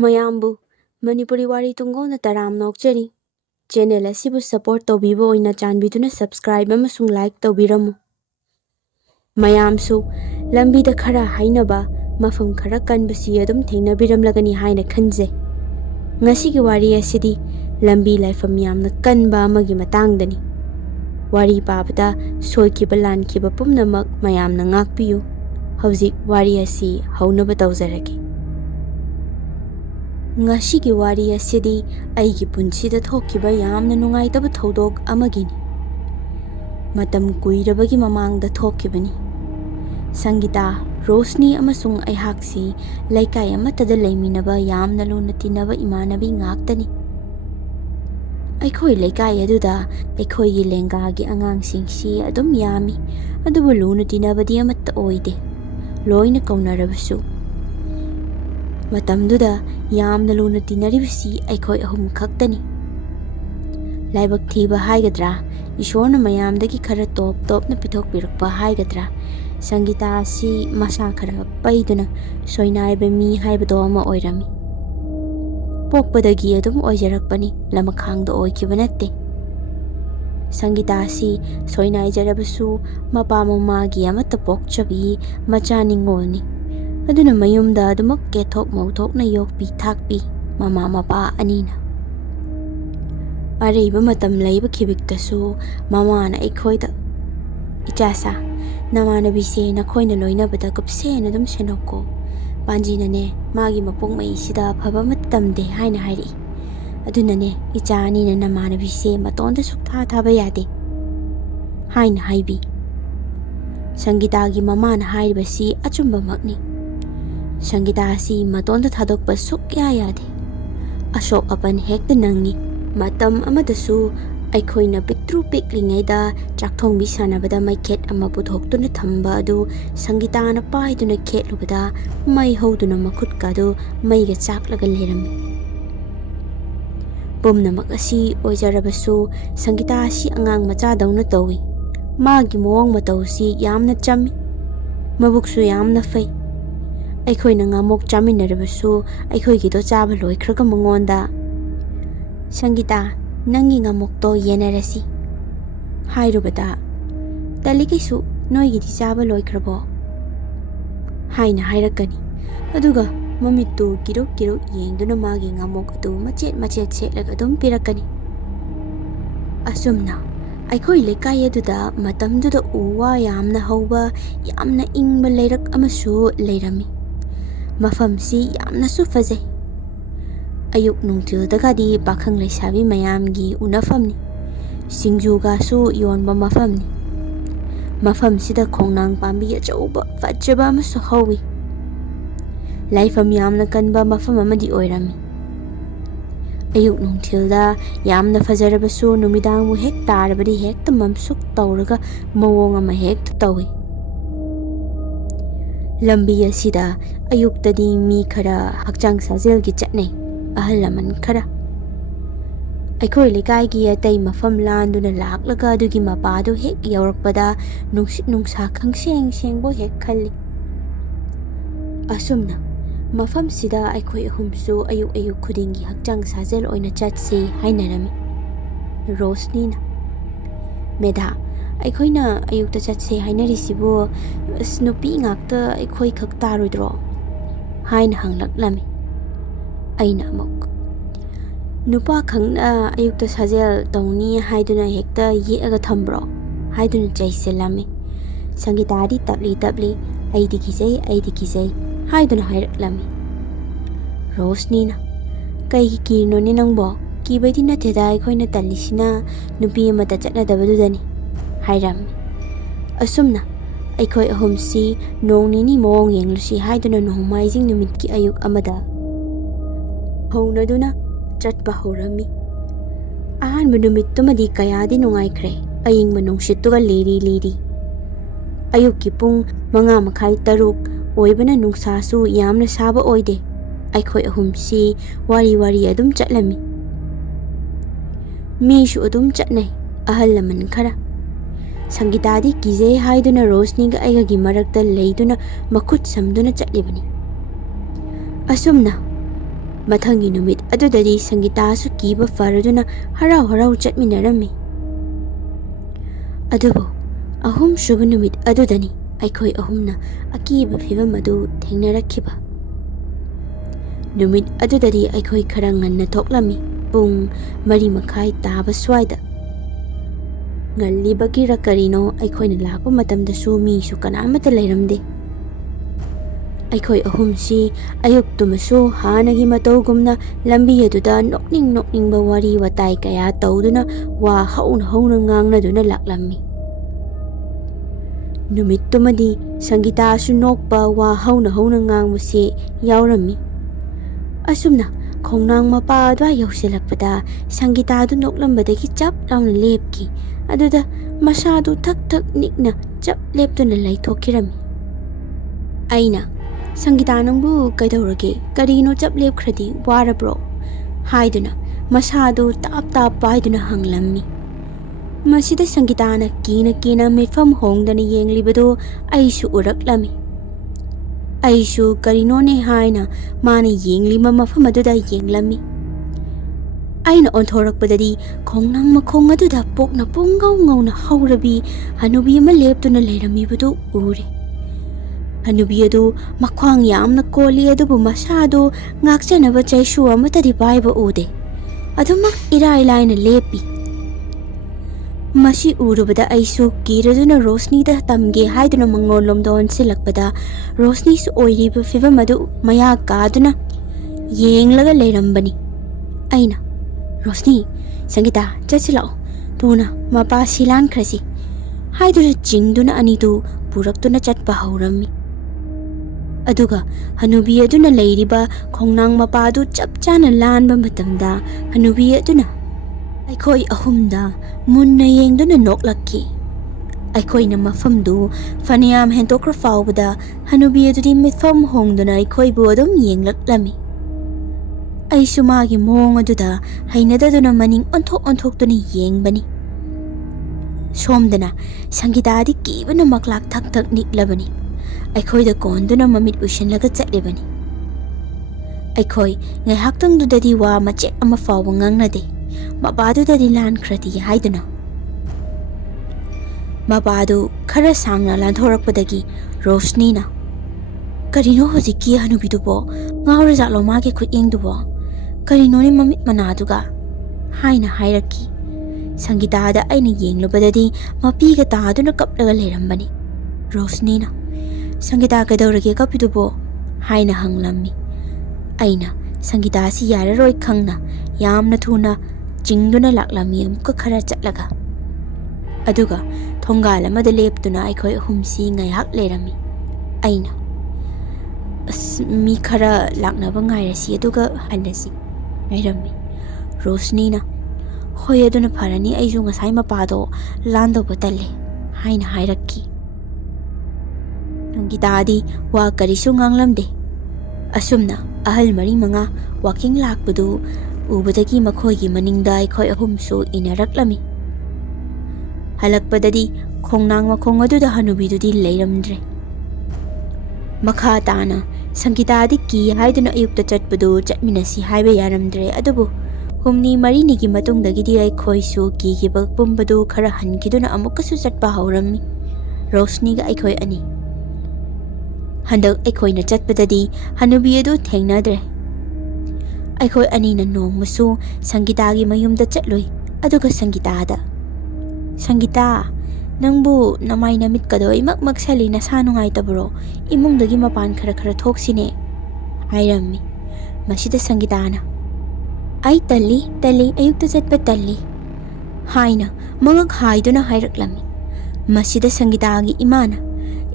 ꯃꯌꯥꯝꯕꯨ ꯃꯅꯤꯄꯨꯔꯤ ꯋꯥꯔꯤ ꯇꯨꯡꯒꯣꯜꯅ ꯇꯔꯥꯝ ꯅꯣꯛꯆꯔꯤ꯫ ꯆꯦꯅꯦꯜ ꯑꯁꯤꯕꯨ ꯁꯄꯣꯔꯠ ꯇꯧꯕꯤꯕ ꯑꯣꯏꯅ ꯆꯥꯟꯕꯤꯗꯨꯅ ꯁꯕꯁꯀ꯭ꯔꯥꯏꯕ ꯑꯃꯁꯨꯡ ꯂꯥꯏꯛ ꯇꯧꯕꯤꯔꯝꯃꯨ꯫ ꯃꯌꯥꯝꯁꯨ ꯂꯝꯕꯤꯗ ꯈꯔ ꯍꯥꯏꯅꯕ ꯃꯐꯝ ꯈꯔ ꯀꯟꯕꯁꯤ ꯑꯗꯨꯝ ꯊꯦꯡꯅꯕꯤꯔꯝꯂꯒꯅꯤ ꯍꯥꯏꯅ ꯈꯟꯖꯩ꯫ ꯉꯁꯤꯒꯤ ꯋꯥꯔꯤ ꯑꯁꯤꯗꯤ ꯂꯝꯕꯤ ꯂꯥꯏꯐꯝ ꯌꯥꯝꯅ ꯀꯟꯕ ꯑꯃꯒꯤ ꯃꯇꯥꯡꯗꯅꯤ꯫ ꯋꯥꯔꯤ ꯄꯥꯕꯗ ꯁꯣꯏꯈꯤꯕ ꯂꯥꯟꯈꯤꯕ ꯄꯨꯝꯅꯃꯛ ꯃꯌꯥꯝꯅ ꯉꯥꯛꯄꯤꯌꯨ꯫ ꯍꯧꯖꯤꯛ ꯋꯥꯔꯤ ꯑꯁꯤ ꯍꯧꯅꯕ ꯇꯧꯖꯔꯒꯦ꯫ ꯉꯁꯤꯒꯤ ꯋꯥꯔꯤ ꯑꯁꯤꯗꯤ ꯑꯩꯒꯤ ꯄꯨꯟꯁꯤꯗ ꯊꯣꯛꯈꯤꯕ ꯌꯥꯝꯅ ꯅꯨꯡꯉꯥꯏꯇꯕ ꯊꯧꯗꯣꯛ ꯑꯃꯒꯤꯅꯤ꯫ ꯃꯇꯝ ꯀꯨꯏꯔꯕꯒꯤ ꯃꯃꯥꯡꯗ ꯊꯣꯛꯈꯤꯕꯅꯤ꯫ ꯁꯪꯒꯤꯇꯥ, ꯔꯣꯁꯅꯤ ꯑꯃꯁꯨꯡ ꯑꯩꯍꯥꯛꯁꯤ ꯂꯩꯀꯥꯏ ꯑꯃꯠꯇꯗ ꯂꯩꯃꯤꯟꯅꯕ ꯌꯥꯝꯅ ꯂꯨꯅ ꯇꯤꯟꯅꯕ ꯏꯃꯥꯟꯅꯕꯤ ꯉꯥꯛꯇꯅꯤ꯫ ꯑꯩꯈꯣꯏ ꯂꯩꯀꯥꯏ ꯑꯗꯨꯗ ꯑꯩꯈꯣꯏꯒꯤ ꯂꯦꯡꯒꯥꯒꯤ ꯑꯉꯥꯡꯁꯤꯡꯁꯤ ꯑꯗꯨꯝ ꯌꯥꯝꯃꯤ, ꯑꯗꯨꯕꯨ ꯂꯨꯅ ꯇꯤꯟꯅꯕꯗꯤ ꯑꯃꯠꯇ ꯑꯣꯏꯗꯦ, ꯂꯣꯏꯅ ꯀꯧꯅꯔꯕꯁꯨ꯫ ꯃꯇꯝꯗꯨꯗ ꯌꯥꯝꯅ ꯂꯨꯅ ꯇꯤꯟꯅꯔꯤꯕꯁꯤ ꯑꯩꯈꯣꯏ ꯑꯍꯨꯝ ꯈꯛꯇꯅꯤ꯫ ꯂꯥꯏꯕꯛ ꯊꯤꯕ ꯍꯥꯏꯒꯗ꯭ꯔꯥ, ꯏꯁꯣꯔꯅ ꯃꯌꯥꯝꯗꯒꯤ ꯈꯔ ꯇꯣꯞ ꯇꯣꯞꯅ ꯄꯤꯊꯣꯛꯄꯤꯔꯛꯄ ꯍꯥꯏꯒꯗ꯭ꯔꯥ, ꯁꯪꯒꯤꯇꯥ ꯑꯁꯤ ꯃꯁꯥ ꯈꯔ ꯄꯩꯗꯨꯅ ꯁꯣꯏꯅꯥꯏꯕ ꯃꯤ ꯍꯥꯏꯕꯗꯣ ꯑꯃ ꯑꯣꯏꯔꯝꯃꯤ꯫ ꯄꯣꯛꯄꯗꯒꯤ ꯑꯗꯨꯝ ꯑꯣꯏꯖꯔꯛꯄꯅꯤ, ꯂꯃꯈꯥꯡꯗ ꯑꯣꯏꯈꯤꯕ ꯅꯠꯇꯦ꯫ ꯁꯪꯒꯤꯇꯥ ꯑꯁꯤ ꯁꯣꯏꯅꯥꯏꯖꯔꯕꯁꯨ ꯃꯄꯥ ꯃꯃꯥꯒꯤ ꯑꯃꯠꯇ ꯄꯣꯛꯆꯕꯤ ꯃꯆꯥ ꯅꯤꯡꯉꯣꯜꯅꯤ꯫ ꯑꯗꯨꯅ ꯃꯌꯨꯝꯗ ꯑꯗꯨꯃꯛ ꯀꯦꯊꯣꯛ ꯃꯧꯊꯣꯛꯅ ꯌꯣꯛꯄꯤ ꯊꯥꯛꯄꯤ ꯃꯃꯥ ꯃꯄꯥ ꯑꯅꯤꯅ꯫ ꯑꯔꯩꯕ ꯃꯇꯝ ꯂꯩꯕ ꯈꯤꯕꯤꯛꯇꯁꯨ ꯃꯃꯥꯅ ꯑꯩꯈꯣꯏꯗ, "ꯏꯆꯥꯁꯥ, ꯅꯃꯥꯟꯅꯕꯤꯁꯦ ꯅꯈꯣꯏꯅ ꯂꯣꯏꯅꯕꯗ ꯀꯨꯞꯁꯦꯅ ꯑꯗꯨꯝ ꯁꯦꯟꯅꯧꯀꯣ, ꯄꯥꯟꯖꯤꯅꯅꯦ ꯃꯥꯒꯤ ꯃꯄꯣꯛ ꯃꯩꯁꯤꯗ ꯑꯐꯕ ꯑꯃꯠꯇ ꯇꯝꯗꯦ" ꯍꯥꯏꯅ ꯍꯥꯏꯔꯛꯏ꯫ "ꯑꯗꯨꯅꯅꯦ ꯏꯆꯥ ꯑꯅꯤꯅ ꯅꯃꯥꯟꯅꯕꯤꯁꯦ ꯃꯇꯣꯟꯗ ꯁꯨꯛꯊꯥ ꯊꯥꯕ ꯌꯥꯗꯦ" ꯍꯥꯏꯅ ꯍꯥꯏꯕꯤ꯫ ꯁꯪꯒꯤꯇꯥꯒꯤ ꯃꯃꯥꯅ ꯍꯥꯏꯔꯤꯕꯁꯤ ꯑꯆꯨꯝꯕꯃꯛꯅꯤ꯫ ꯁꯪꯒꯤꯇꯥ ꯑꯁꯤ ꯃꯇꯣꯟꯗ ꯊꯥꯗꯣꯛꯄ ꯁꯨꯛꯌꯥ ꯌꯥꯗꯦ꯫ ꯑꯁꯣꯛ ꯑꯄꯟ ꯍꯦꯛꯇ ꯅꯪꯉꯤ꯫ ꯃꯇꯝ ꯑꯃꯗꯁꯨ ꯑꯩꯈꯣꯏꯅ ꯄꯤꯛꯇ꯭ꯔꯨ ꯄꯤꯛꯂꯤꯉꯩꯗ ꯆꯥꯛꯊꯣꯡꯕꯤ ꯁꯥꯟꯅꯕꯗ ꯃꯩꯈꯦꯠ ꯑꯃ ꯄꯨꯊꯣꯛꯇꯨꯅ ꯊꯝꯕ ꯑꯗꯨ ꯁꯪꯒꯤꯇꯥꯅ ꯄꯥꯏꯗꯨꯅ ꯈꯦꯠꯂꯨꯕꯗ ꯃꯩ ꯍꯧꯗꯨꯅ ꯃꯈꯨꯠꯀꯗꯨ ꯃꯩꯒ ꯆꯥꯛꯂꯒ ꯂꯩꯔꯝꯃꯤ꯫ ꯄꯨꯝꯅꯃꯛ ꯑꯁꯤ ꯑꯣꯏꯖꯔꯕꯁꯨ ꯁꯪꯒꯤꯇꯥ ꯑꯁꯤ ꯑꯉꯥꯡ ꯃꯆꯥꯗꯧꯅ ꯇꯧꯏ꯫ ꯃꯥꯒꯤ ꯃꯑꯣꯡ ꯃꯇꯧꯁꯤ ꯌꯥꯝꯅ ꯆꯝꯃꯤ, ꯃꯕꯨꯛꯁꯨ ꯌꯥꯝꯅ ꯐꯩ꯫ ꯑꯩꯈꯣꯏꯅ ꯉꯥꯃꯣꯛ ꯆꯥꯃꯤꯟꯅꯔꯕꯁꯨ ꯑꯩꯈꯣꯏꯒꯤꯗꯣ ꯆꯥꯕ ꯂꯣꯏꯈ꯭ꯔꯒ ꯃꯉꯣꯟꯗ, "ꯁꯪꯒꯤꯇꯥ, ꯅꯪꯒꯤ ꯉꯥꯃꯣꯛꯇꯣ ꯌꯦꯟꯅꯔꯁꯤ" ꯍꯥꯏꯔꯨꯕꯗ, "ꯇꯜꯂꯤ, ꯅꯣꯏꯒꯤꯗꯤ ꯆꯥꯕ ꯂꯣꯏꯈ꯭ꯔꯕꯣ" ꯍꯥꯏꯅ ꯍꯥꯏꯔꯛꯀꯅꯤ꯫ ꯑꯗꯨꯒ ꯃꯃꯤꯠꯇꯨ ꯀꯤꯔꯨꯛ ꯀꯤꯔꯨꯛ ꯌꯦꯡꯗꯨꯅ ꯃꯥꯒꯤ ꯉꯥꯃꯣꯛ ꯑꯗꯨ ꯃꯆꯦꯠ ꯃꯆꯦꯠ ꯁꯦꯠꯂꯒ ꯑꯗꯨꯝ ꯄꯤꯔꯛꯀꯅꯤ꯫ ꯑꯁꯨꯝꯅ ꯑꯩꯈꯣꯏ ꯂꯩꯀꯥꯏ ꯑꯗꯨꯗ ꯃꯇꯝꯗꯨꯗ ꯎ ꯋꯥ ꯌꯥꯝꯅ ꯍꯧꯕ ꯌꯥꯝꯅ ꯏꯪꯕ ꯂꯩꯔꯛ ꯑꯃꯁꯨ ꯂꯩꯔꯝꯃꯤ꯫ ꯃꯐꯝꯁꯤ ꯌꯥꯝꯅꯁꯨ ꯐꯖꯩ꯫ ꯑꯌꯨꯛ ꯅꯨꯡꯊꯤꯜꯗꯒꯗꯤ ꯄꯥꯈꯪ ꯂꯩꯁꯥꯕꯤ ꯃꯌꯥꯝꯒꯤ ꯎꯅꯐꯝꯅꯤ, ꯁꯤꯡꯖꯨꯒꯁꯨ ꯌꯣꯟꯕ ꯃꯐꯝꯅꯤ꯫ ꯃꯐꯝꯁꯤꯗ ꯈꯣꯡꯅꯥꯡ ꯄꯥꯝꯕꯤ ꯑꯆꯧꯕ ꯐꯖꯕ ꯑꯃꯁꯨ ꯍꯧꯏ꯫ ꯂꯥꯏꯐꯝ ꯌꯥꯝꯅ ꯀꯟꯕ ꯃꯐꯝ ꯑꯃꯗꯤ ꯑꯣꯏꯔꯝꯃꯤ꯫ ꯑꯌꯨꯛ ꯅꯨꯡꯊꯤꯜꯗ ꯌꯥꯝꯅ ꯐꯖꯔꯕꯁꯨ ꯅꯨꯃꯤꯗꯥꯡꯕꯨ ꯍꯦꯛ ꯇꯥꯔꯕꯗꯤ ꯍꯦꯛꯇ ꯃꯝꯁꯨꯛ ꯇꯧꯔꯒ ꯃꯑꯣꯡ ꯑꯃ ꯍꯦꯛꯇ ꯇꯧꯏ꯫ ꯂꯝꯕꯤ ꯑꯁꯤꯗ ꯑꯌꯨꯛꯇꯗꯤ ꯃꯤ ꯈꯔ ꯍꯛꯆꯥꯡ ꯁꯥꯖꯦꯜꯒꯤ ꯆꯠꯅꯩ, ꯑꯍꯜ ꯂꯃꯟ ꯈꯔ꯫ ꯑꯩꯈꯣꯏ ꯂꯩꯀꯥꯏꯒꯤ ꯑꯇꯩ ꯃꯐꯝ ꯂꯥꯟꯗꯨꯅ ꯂꯥꯛꯂꯒ ꯑꯗꯨꯒꯤ ꯃꯄꯥꯗꯨ ꯍꯦꯛ ꯌꯧꯔꯛꯄꯗ ꯅꯨꯡꯁꯤꯠ ꯅꯨꯡꯁꯥ ꯈꯪꯁꯦꯡ ꯁꯦꯡꯕ ꯍꯦꯛ ꯈꯜꯂꯤ꯫ ꯑꯁꯨꯝꯅ ꯃꯐꯝꯁꯤꯗ ꯑꯩꯈꯣꯏ ꯑꯍꯨꯝꯁꯨ ꯑꯌꯨꯛ ꯑꯌꯨꯛ ꯈꯨꯗꯤꯡꯒꯤ ꯍꯛꯆꯥꯡ ꯁꯥꯖꯦꯜ ꯑꯣꯏꯅ ꯆꯠꯁꯤ ꯍꯥꯏꯅꯔꯝꯃꯤ꯫ ꯔꯣꯁꯅꯤꯅ, "ꯃꯦꯙꯥ, ꯑꯩꯈꯣꯏꯅ ꯑꯌꯨꯛꯇ ꯆꯠꯁꯦ ꯍꯥꯏꯅꯔꯤꯁꯤꯕꯨ ꯅꯨꯄꯤ ꯉꯥꯛꯇ ꯑꯩꯈꯣꯏ ꯈꯛ ꯇꯥꯔꯣꯏꯗ꯭ꯔꯣ" ꯍꯥꯏꯅ ꯍꯪꯂꯛꯂꯝꯃꯤ꯫ ꯑꯩꯅ ꯑꯃꯨꯛ, "ꯅꯨꯄꯥ ꯈꯛꯅ ꯑꯌꯨꯛꯇ ꯁꯥꯖꯦꯜ ꯇꯧꯅꯤ ꯍꯥꯏꯗꯨꯅ ꯍꯦꯛꯇ ꯌꯦꯛꯑꯒ ꯊꯝꯕ꯭ꯔꯣ" ꯍꯥꯏꯗꯨꯅ ꯆꯩꯁꯤꯜꯂꯝꯃꯤ꯫ ꯁꯪꯒꯤꯇꯥꯗꯤ ꯇꯞꯂꯤ ꯇꯞꯂꯤ, "ꯑꯩꯗꯤ ꯀꯤꯖꯩ" ꯍꯥꯏꯗꯨꯅ ꯍꯥꯏꯔꯛꯂꯝꯃꯤ꯫ ꯔꯣꯁꯅꯤꯅ, "ꯀꯩꯒꯤ ꯀꯤꯔꯤꯅꯣꯅꯦ ꯅꯪꯕꯣ? ꯀꯤꯕꯩꯗꯤ ꯅꯠꯇꯦꯗ, ꯑꯩꯈꯣꯏꯅ ꯇꯜꯂꯤꯁꯤꯅ ꯅꯨꯄꯤ ꯑꯃꯠꯇ ꯆꯠꯅꯗꯕꯗꯨꯗꯅꯤ" ꯍꯥꯏꯔꯝꯃꯤ꯫ ꯑꯁꯨꯝꯅ ꯑꯩꯈꯣꯏ ꯑꯍꯨꯝꯁꯤ ꯅꯣꯡ ꯅꯤꯅꯤ ꯃꯑꯣꯡ ꯌꯦꯡꯂꯨꯁꯤ ꯍꯥꯏꯗꯨꯅ ꯅꯣꯡꯃꯥꯏꯖꯤꯡ ꯅꯨꯃꯤꯠꯀꯤ ꯑꯌꯨꯛ ꯑꯃꯗ ꯍꯧꯅꯗꯨꯅ ꯆꯠꯄ ꯍꯧꯔꯝꯃꯤ꯫ ꯑꯍꯥꯟꯕ ꯅꯨꯃꯤꯠꯇꯨꯃꯗꯤ ꯀꯌꯥꯗꯤ ꯅꯨꯡꯉꯥꯏꯈ꯭ꯔꯦ, ꯑꯏꯪꯕ ꯅꯨꯡꯁꯤꯠꯇꯨꯒ ꯂꯤꯔꯤ ꯂꯤꯔꯤ꯫ ꯑꯌꯨꯛꯀꯤ ꯄꯨꯡ 5:30-6 ꯑꯣꯏꯕꯅ ꯅꯨꯡꯁꯥꯁꯨ ꯌꯥꯝꯅ ꯁꯥꯕ ꯑꯣꯏꯗꯦ꯫ ꯑꯩꯈꯣꯏ ꯑꯍꯨꯝꯁꯤ ꯋꯥꯔꯤ ꯑꯗꯨꯝ ꯆꯠꯂꯝꯃꯤ꯫ ꯃꯤꯁꯨ ꯑꯗꯨꯝ ꯆꯠꯅꯩ, ꯑꯍꯜ ꯂꯃꯟ ꯈꯔ꯫ ꯁꯪꯒꯤꯇꯥꯗꯤ ꯀꯤꯖꯩ ꯍꯥꯏꯗꯨꯅ ꯔꯣꯁꯅꯤꯒ ꯑꯩꯒꯒꯤ ꯃꯔꯛꯇ ꯂꯩꯗꯨꯅ ꯃꯈꯨꯠ ꯁꯝꯗꯨꯅ ꯆꯠꯂꯤꯕꯅꯤ꯫ ꯑꯁꯨꯝꯅ Mathanggi numit adudadi Sangeetasu kiba faraduna harau harau chatminarami. Adubu ahum suba numit adudani aikhoi ahumna akiba phibam adu thengnarakhiba. Numit adudadi aikhoi khara nganna thoklami pung 3:30 taba swaida. Ngalibagira karino aikhoina lakpa matamdasu misu kanamata leiramde. Aikhoi ahumsi ayuk tumasu hanagi matawgumna lambi aduda nokningba wari watai kaya tawduna wa hauna ngangnaduna laklammi. Numit tumadi Sangeetasu nokpa wa hauna ngangmusi yawrammi. Asumna khongnang mapa adwa yausilakpada Sangeetadu noklambadagi chap launa lepki aduda masadu thak nikna chap leptuna laithokirami. Aina Sangeeta nangbu kaidawrage karino chap lepkhradi warabro haiduna masadu tap paiduna hanglammi. Masida Sangeetana kina mitfam hongdana yenglibadu aisu uraklami. Aisu karinone haina mana yenglima mafam aduda yenglami. Aina onthorakpadadi khongnang makhong aduda pokna punggaw ngawna haurabi hanubi ama leptuna leiramibadu ure. Hanubi adu makhwang yamna koli adubu masadu ngakchanaba chaishu amatadi paiba ude. Adumak irai-laina lepi. Masi urubada aisu kiraduna Rosnida tamge haiduna mangolomda onsilakpada Rosnisu oiriba fibam adu maya kaduna yenglaga leirambani. Aina Rosni Sangeeta chachilao tuna mapa silan khrasi haiduna jingduna anidu puraktuna chatpa haurammi. Aduga hanubi aduna leiriba khongnang mapadu chapchana lanba matamda hanubi aduna aikhoi ahumda munna yengduna noklakki. Aikhoina mafamdu faniyam hentokra fawbada hanubi adudi mitfam hongduna aikhoibu adum yenglaklami. Aisu magi mong aduda hainadaduna maning onthok-onthoktuna yengbani. Somdana Sangeetadi kibana maklak thak niklabani. Aikhoida konduna mamit ushinlaga chatlibani. Aikhoi ngaihaktangdudadi wa machet ama fawba ngangnade mabadudadi lankhradi haiduna. Mabadu khara sangna lanthorakpadagi Rosnina karino hojiki hanubidubo ngawra jatlo mage khutengdubo karino ni mamit manaduga haina hairaki. Sangeetada aina yenglubadadi mapiga taaduna kaplaga leirambani. Rosnina Sangeeta kaidawrage kapidubo haina hanglammi. Aina Sangeeta si yararoi khangna yamna thuna jingduna laklami amukka khara chatlaga. Aduga thongal amada leptuna aikhoi ahumsi ngaihak leirami. Aina mi khara laknaba ngairasi aduga halasi ngairami. Rosnina hoi aduna pharani aisu ngasai mapado landawba talle haina hairakki. Sangeetadi wa karisu nganglamde. Asumna ahal 4-5 walking lakpadu ubadagi makhoigi maningda aikhoi ahumsu inaraklami. Halakpadadi khongnang makhong aduda hanubidudi leiramdre. Makha tana Sangeetadi ki haiduna ayukta chatpadu chatminasi haiba yaramdre adubu 3-4 gi matungdagidi aikhoisu kigiba pumbadu khara hankiduna amukkasu chatpa haurammi. Rosniga aikhoi ani. Handak aikhoina chatpadadi hanubi adu thengnadre. Aikhoi anina nongmasu Sangeetagi mayumda chatloi aduga Sangeetada Sangeeta nangbu namai namit kado imak magsali na sanungai tabro imungdagi mapan khara thoksine hairammi. Masida Sangeetana ai talli ayukta chatpa talli haina mangak haiduna hairaklammi. Masida Sangeetagi imana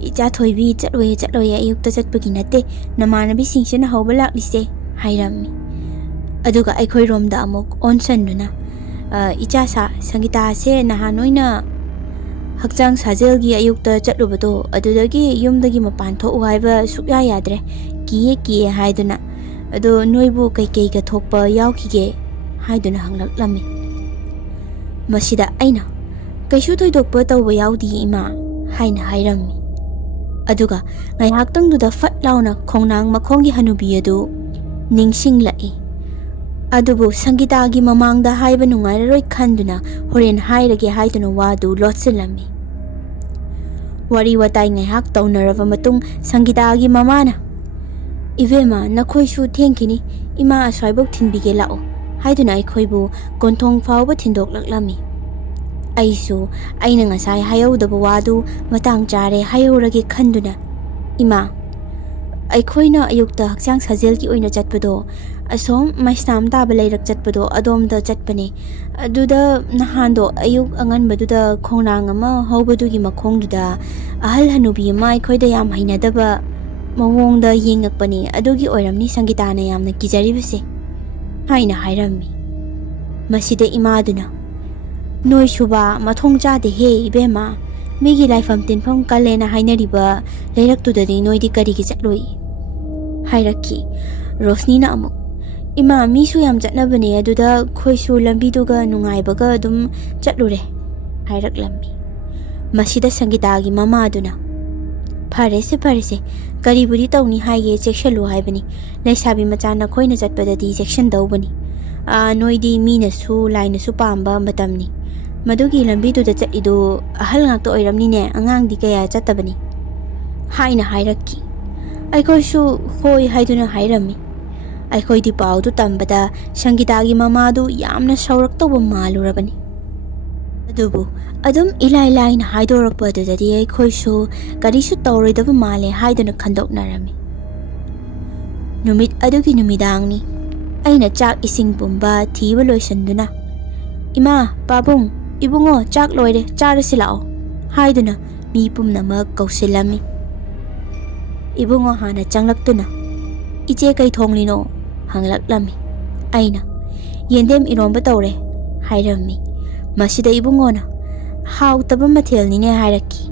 icha thoibi chatloi ayukta chatpagi nate namanabi singsina hauba laklise hairammi. Aduga aikhoi romda amuk onsanduna icha sa Sangeeta se nahanoina hakjang sajelgi ayukta chatlubado adudagi yumdagi mapan thoku haiba sukya yadre kiye haiduna ado noibu kai ga thokpa yaukige haiduna hanglaklami. Masida aina kaisu thoidokpa tawba yaudi ima haina hairammi. Aduga ngaihaktangduda fat launa khongnang makhonggi hanubi adu ꯅꯤꯡꯁꯤꯡꯂꯛꯏ꯫ ꯑꯗꯨꯕꯨ ꯁꯪꯒꯤꯇꯥꯒꯤ ꯃꯃꯥꯡꯗ ꯍꯥꯏꯕ ꯅꯨꯡꯉꯥꯏꯔꯔꯣꯏ ꯈꯟꯗꯨꯅ ꯍꯣꯔꯦꯟ ꯍꯥꯏꯔꯒꯦ ꯍꯥꯏꯗꯨꯅ ꯋꯥꯗꯨ ꯂꯣꯠꯁꯤꯜꯂꯝꯃꯤ꯫ ꯋꯥꯔꯤ ꯋꯥꯇꯥꯏ ꯉꯥꯏꯍꯥꯛ ꯇꯧꯅꯔꯕ ꯃꯇꯨꯡ ꯁꯪꯒꯤꯇꯥꯒꯤ ꯃꯃꯥꯅ "ꯏꯕꯦꯝꯃ, ꯅꯈꯣꯏꯁꯨ ꯊꯦꯡꯈꯤꯅꯤ, ꯏꯃꯥ ꯑꯁ꯭ꯋꯥꯏꯕꯧ ꯊꯤꯟꯕꯤꯒꯦ ꯂꯥꯛꯑꯣ" ꯍꯥꯏꯗꯨꯅ ꯑꯩꯈꯣꯏꯕꯨ ꯀꯣꯟꯊꯣꯡ ꯐꯥꯎꯕ ꯊꯤꯟꯗꯣꯛꯂꯛꯂꯝꯃꯤ꯫ ꯑꯩꯁꯨ ꯑꯩꯅ ꯉꯁꯥꯏ ꯍꯥꯏꯍꯧꯗꯕ ꯋꯥꯗꯨ ꯃꯇꯥꯡ ꯆꯥꯔꯦ ꯍꯥꯏꯍꯧꯔꯒꯦ ꯈꯟꯗꯨꯅ "ꯏꯃꯥ, ꯑꯩꯈꯣꯏꯅ ꯑꯌꯨꯛꯇ ꯍꯛꯆꯥꯡ ꯁꯥꯖꯦꯜꯒꯤ ꯑꯣꯏꯅ ꯆꯠꯄꯗꯣ, ꯑꯁꯣꯝ ꯃꯩꯁꯅꯥꯝ ꯇꯥꯕ ꯂꯩꯔꯛ ꯆꯠꯄꯗꯣ ꯑꯗꯣꯝꯗ ꯆꯠꯄꯅꯦ꯫ ꯑꯗꯨꯗ ꯅꯍꯥꯟꯗꯣ ꯑꯌꯨꯛ ꯑꯉꯟꯕꯗꯨꯗ ꯈꯣꯡꯅꯥꯡ ꯑꯃ ꯍꯧꯕꯗꯨꯒꯤ ꯃꯈꯣꯡꯗꯨꯗ ꯑꯍꯜ ꯍꯅꯨꯕꯤ ꯑꯃ ꯑꯩꯈꯣꯏꯗ ꯌꯥꯝ ꯍꯩꯅꯗꯕ ꯃꯑꯣꯡꯗ ꯌꯦꯡꯉꯛꯄꯅꯦ, ꯑꯗꯨꯒꯤ ꯑꯣꯏꯔꯝꯅꯤ ꯁꯪꯒꯤꯇꯥꯅ ꯌꯥꯝꯅ ꯀꯤꯖꯔꯤꯕꯁꯦ" ꯍꯥꯏꯅ ꯍꯥꯏꯔꯝꯃꯤ꯫ ꯃꯁꯤꯗ ꯏꯃꯥꯗꯨꯅ "ꯅꯣꯏꯁꯨꯕ ꯃꯊꯣꯡ ꯆꯥꯗꯦꯍꯦ ꯏꯕꯦꯝꯃ, ꯃꯤꯒꯤ ꯂꯥꯏꯐꯝ ꯇꯤꯟꯐꯝ ꯀꯜꯂꯦꯅ ꯍꯥꯏꯅꯔꯤꯕ ꯂꯩꯔꯛꯇꯨꯗꯗꯤ ꯅꯣꯏꯗꯤ ꯀꯔꯤꯒꯤ ꯆꯠꯂꯣꯏ" ꯍꯥꯏꯔꯛꯈꯤ꯫ ꯔꯣꯁꯅꯤꯅ ꯑꯃꯨꯛ "ꯏꯃꯥ, ꯃꯤꯁꯨ ꯌꯥꯝ ꯆꯠꯅꯕꯅꯦ ꯑꯗꯨꯗ, ꯑꯩꯈꯣꯏꯁꯨ ꯂꯝꯕꯤꯗꯨꯒ ꯅꯨꯡꯉꯥꯏꯕꯒ ꯑꯗꯨꯝ ꯆꯠꯂꯨꯔꯦ" ꯍꯥꯏꯔꯛꯂꯝꯃꯤ꯫ ꯃꯁꯤꯗ ꯁꯪꯒꯤꯇꯥꯒꯤ ꯃꯃꯥꯗꯨꯅ "ꯐꯔꯦꯁꯦ ꯐꯔꯦꯁꯦ, ꯀꯔꯤꯕꯨꯗꯤ ꯇꯧꯅꯤ ꯍꯥꯏꯒꯦ, ꯆꯦꯛꯁꯜꯂꯨ ꯍꯥꯏꯕꯅꯤ, ꯂꯩꯁꯥꯕꯤ ꯃꯆꯥ ꯅꯈꯣꯏꯅ ꯆꯠꯄꯗꯗꯤ ꯆꯦꯛꯁꯤꯟꯗꯧꯕꯅꯤ꯫ ꯅꯣꯏꯗꯤ ꯃꯤꯅꯁꯨ ꯂꯥꯏꯅꯁꯨ ꯄꯥꯝꯕ ꯃꯇꯝꯅꯤ, ꯃꯗꯨꯒꯤ ꯂꯝꯕꯤꯗꯨꯗ ꯆꯠꯂꯤꯗꯨ ꯑꯍꯜ ꯉꯥꯛꯇ ꯑꯣꯏꯔꯝꯅꯤꯅꯦ, ꯑꯉꯥꯡꯗꯤ ꯀꯌꯥ ꯆꯠꯇꯕꯅꯤ" ꯍꯥꯏꯅ ꯍꯥꯏꯔꯛꯈꯤ꯫ ꯑꯩꯈꯣꯏꯁꯨ ꯍꯣꯏ ꯍꯥꯏꯗꯨꯅ ꯍꯥꯏꯔꯝꯃꯤ꯫ ꯑꯩꯈꯣꯏꯗꯤ ꯄꯥꯎꯗꯨ ꯇꯝꯕꯗ ꯁꯪꯒꯤꯇꯥꯒꯤ ꯃꯃꯥꯗꯨ ꯌꯥꯝꯅ ꯁꯥꯎꯔꯛꯇꯧꯕ ꯃꯥꯜꯂꯨꯔꯕꯅꯤ꯫ ꯑꯗꯨꯕꯨ ꯑꯗꯨꯝ ꯏꯂꯥꯏ ꯂꯥꯏꯅ ꯍꯥꯏꯗꯣꯔꯛꯄ ꯑꯗꯨꯗꯗꯤ ꯑꯩꯈꯣꯏꯁꯨ ꯀꯔꯤꯁꯨ ꯇꯧꯔꯣꯏꯗꯕ ꯃꯥꯜꯂꯦ ꯍꯥꯏꯗꯨꯅ ꯈꯟꯗꯣꯛꯅꯔꯝꯃꯤ꯫ ꯅꯨꯃꯤꯠ ꯑꯗꯨꯒꯤ ꯅꯨꯃꯤꯗꯥꯡꯅꯤ꯫ ꯑꯩꯅ ꯆꯥꯛ ꯏꯁꯤꯡ ꯄꯨꯝꯕ ꯊꯤꯕ ꯂꯣꯏꯁꯤꯟꯗꯨꯅ "ꯏꯃꯥ, ꯄꯥꯕꯨꯡ, ꯏꯕꯨꯡꯉꯣ, ꯆꯥꯛ ꯂꯣꯏꯔꯦ, ꯆꯥꯔꯁꯤ ꯂꯥꯛꯑꯣ" ꯍꯥꯏꯗꯨꯅ ꯃꯤ ꯄꯨꯝꯅꯃꯛ ꯀꯧꯁꯤꯜꯂꯝꯃꯤ꯫ ꯏꯕꯨꯡꯉꯣ ꯍꯥꯟꯅ ꯆꯪꯂꯛꯇꯨꯅ "ꯏꯆꯦ ꯀꯩ ꯊꯣꯡꯂꯤꯅꯣ" ꯍꯪꯂꯛꯂꯝꯃꯤ꯫ ꯑꯩꯅ "ꯌꯦꯟꯗꯦꯝ ꯏꯔꯣꯝꯕ ꯇꯧꯔꯦ" ꯍꯥꯏꯔꯝꯃꯤ꯫ ꯃꯁꯤꯗ ꯏꯕꯨꯡꯉꯣꯅ "ꯍꯥꯎꯇꯕ ꯃꯊꯦꯜꯅꯤꯅꯦ" ꯍꯥꯏꯔꯛꯈꯤ꯫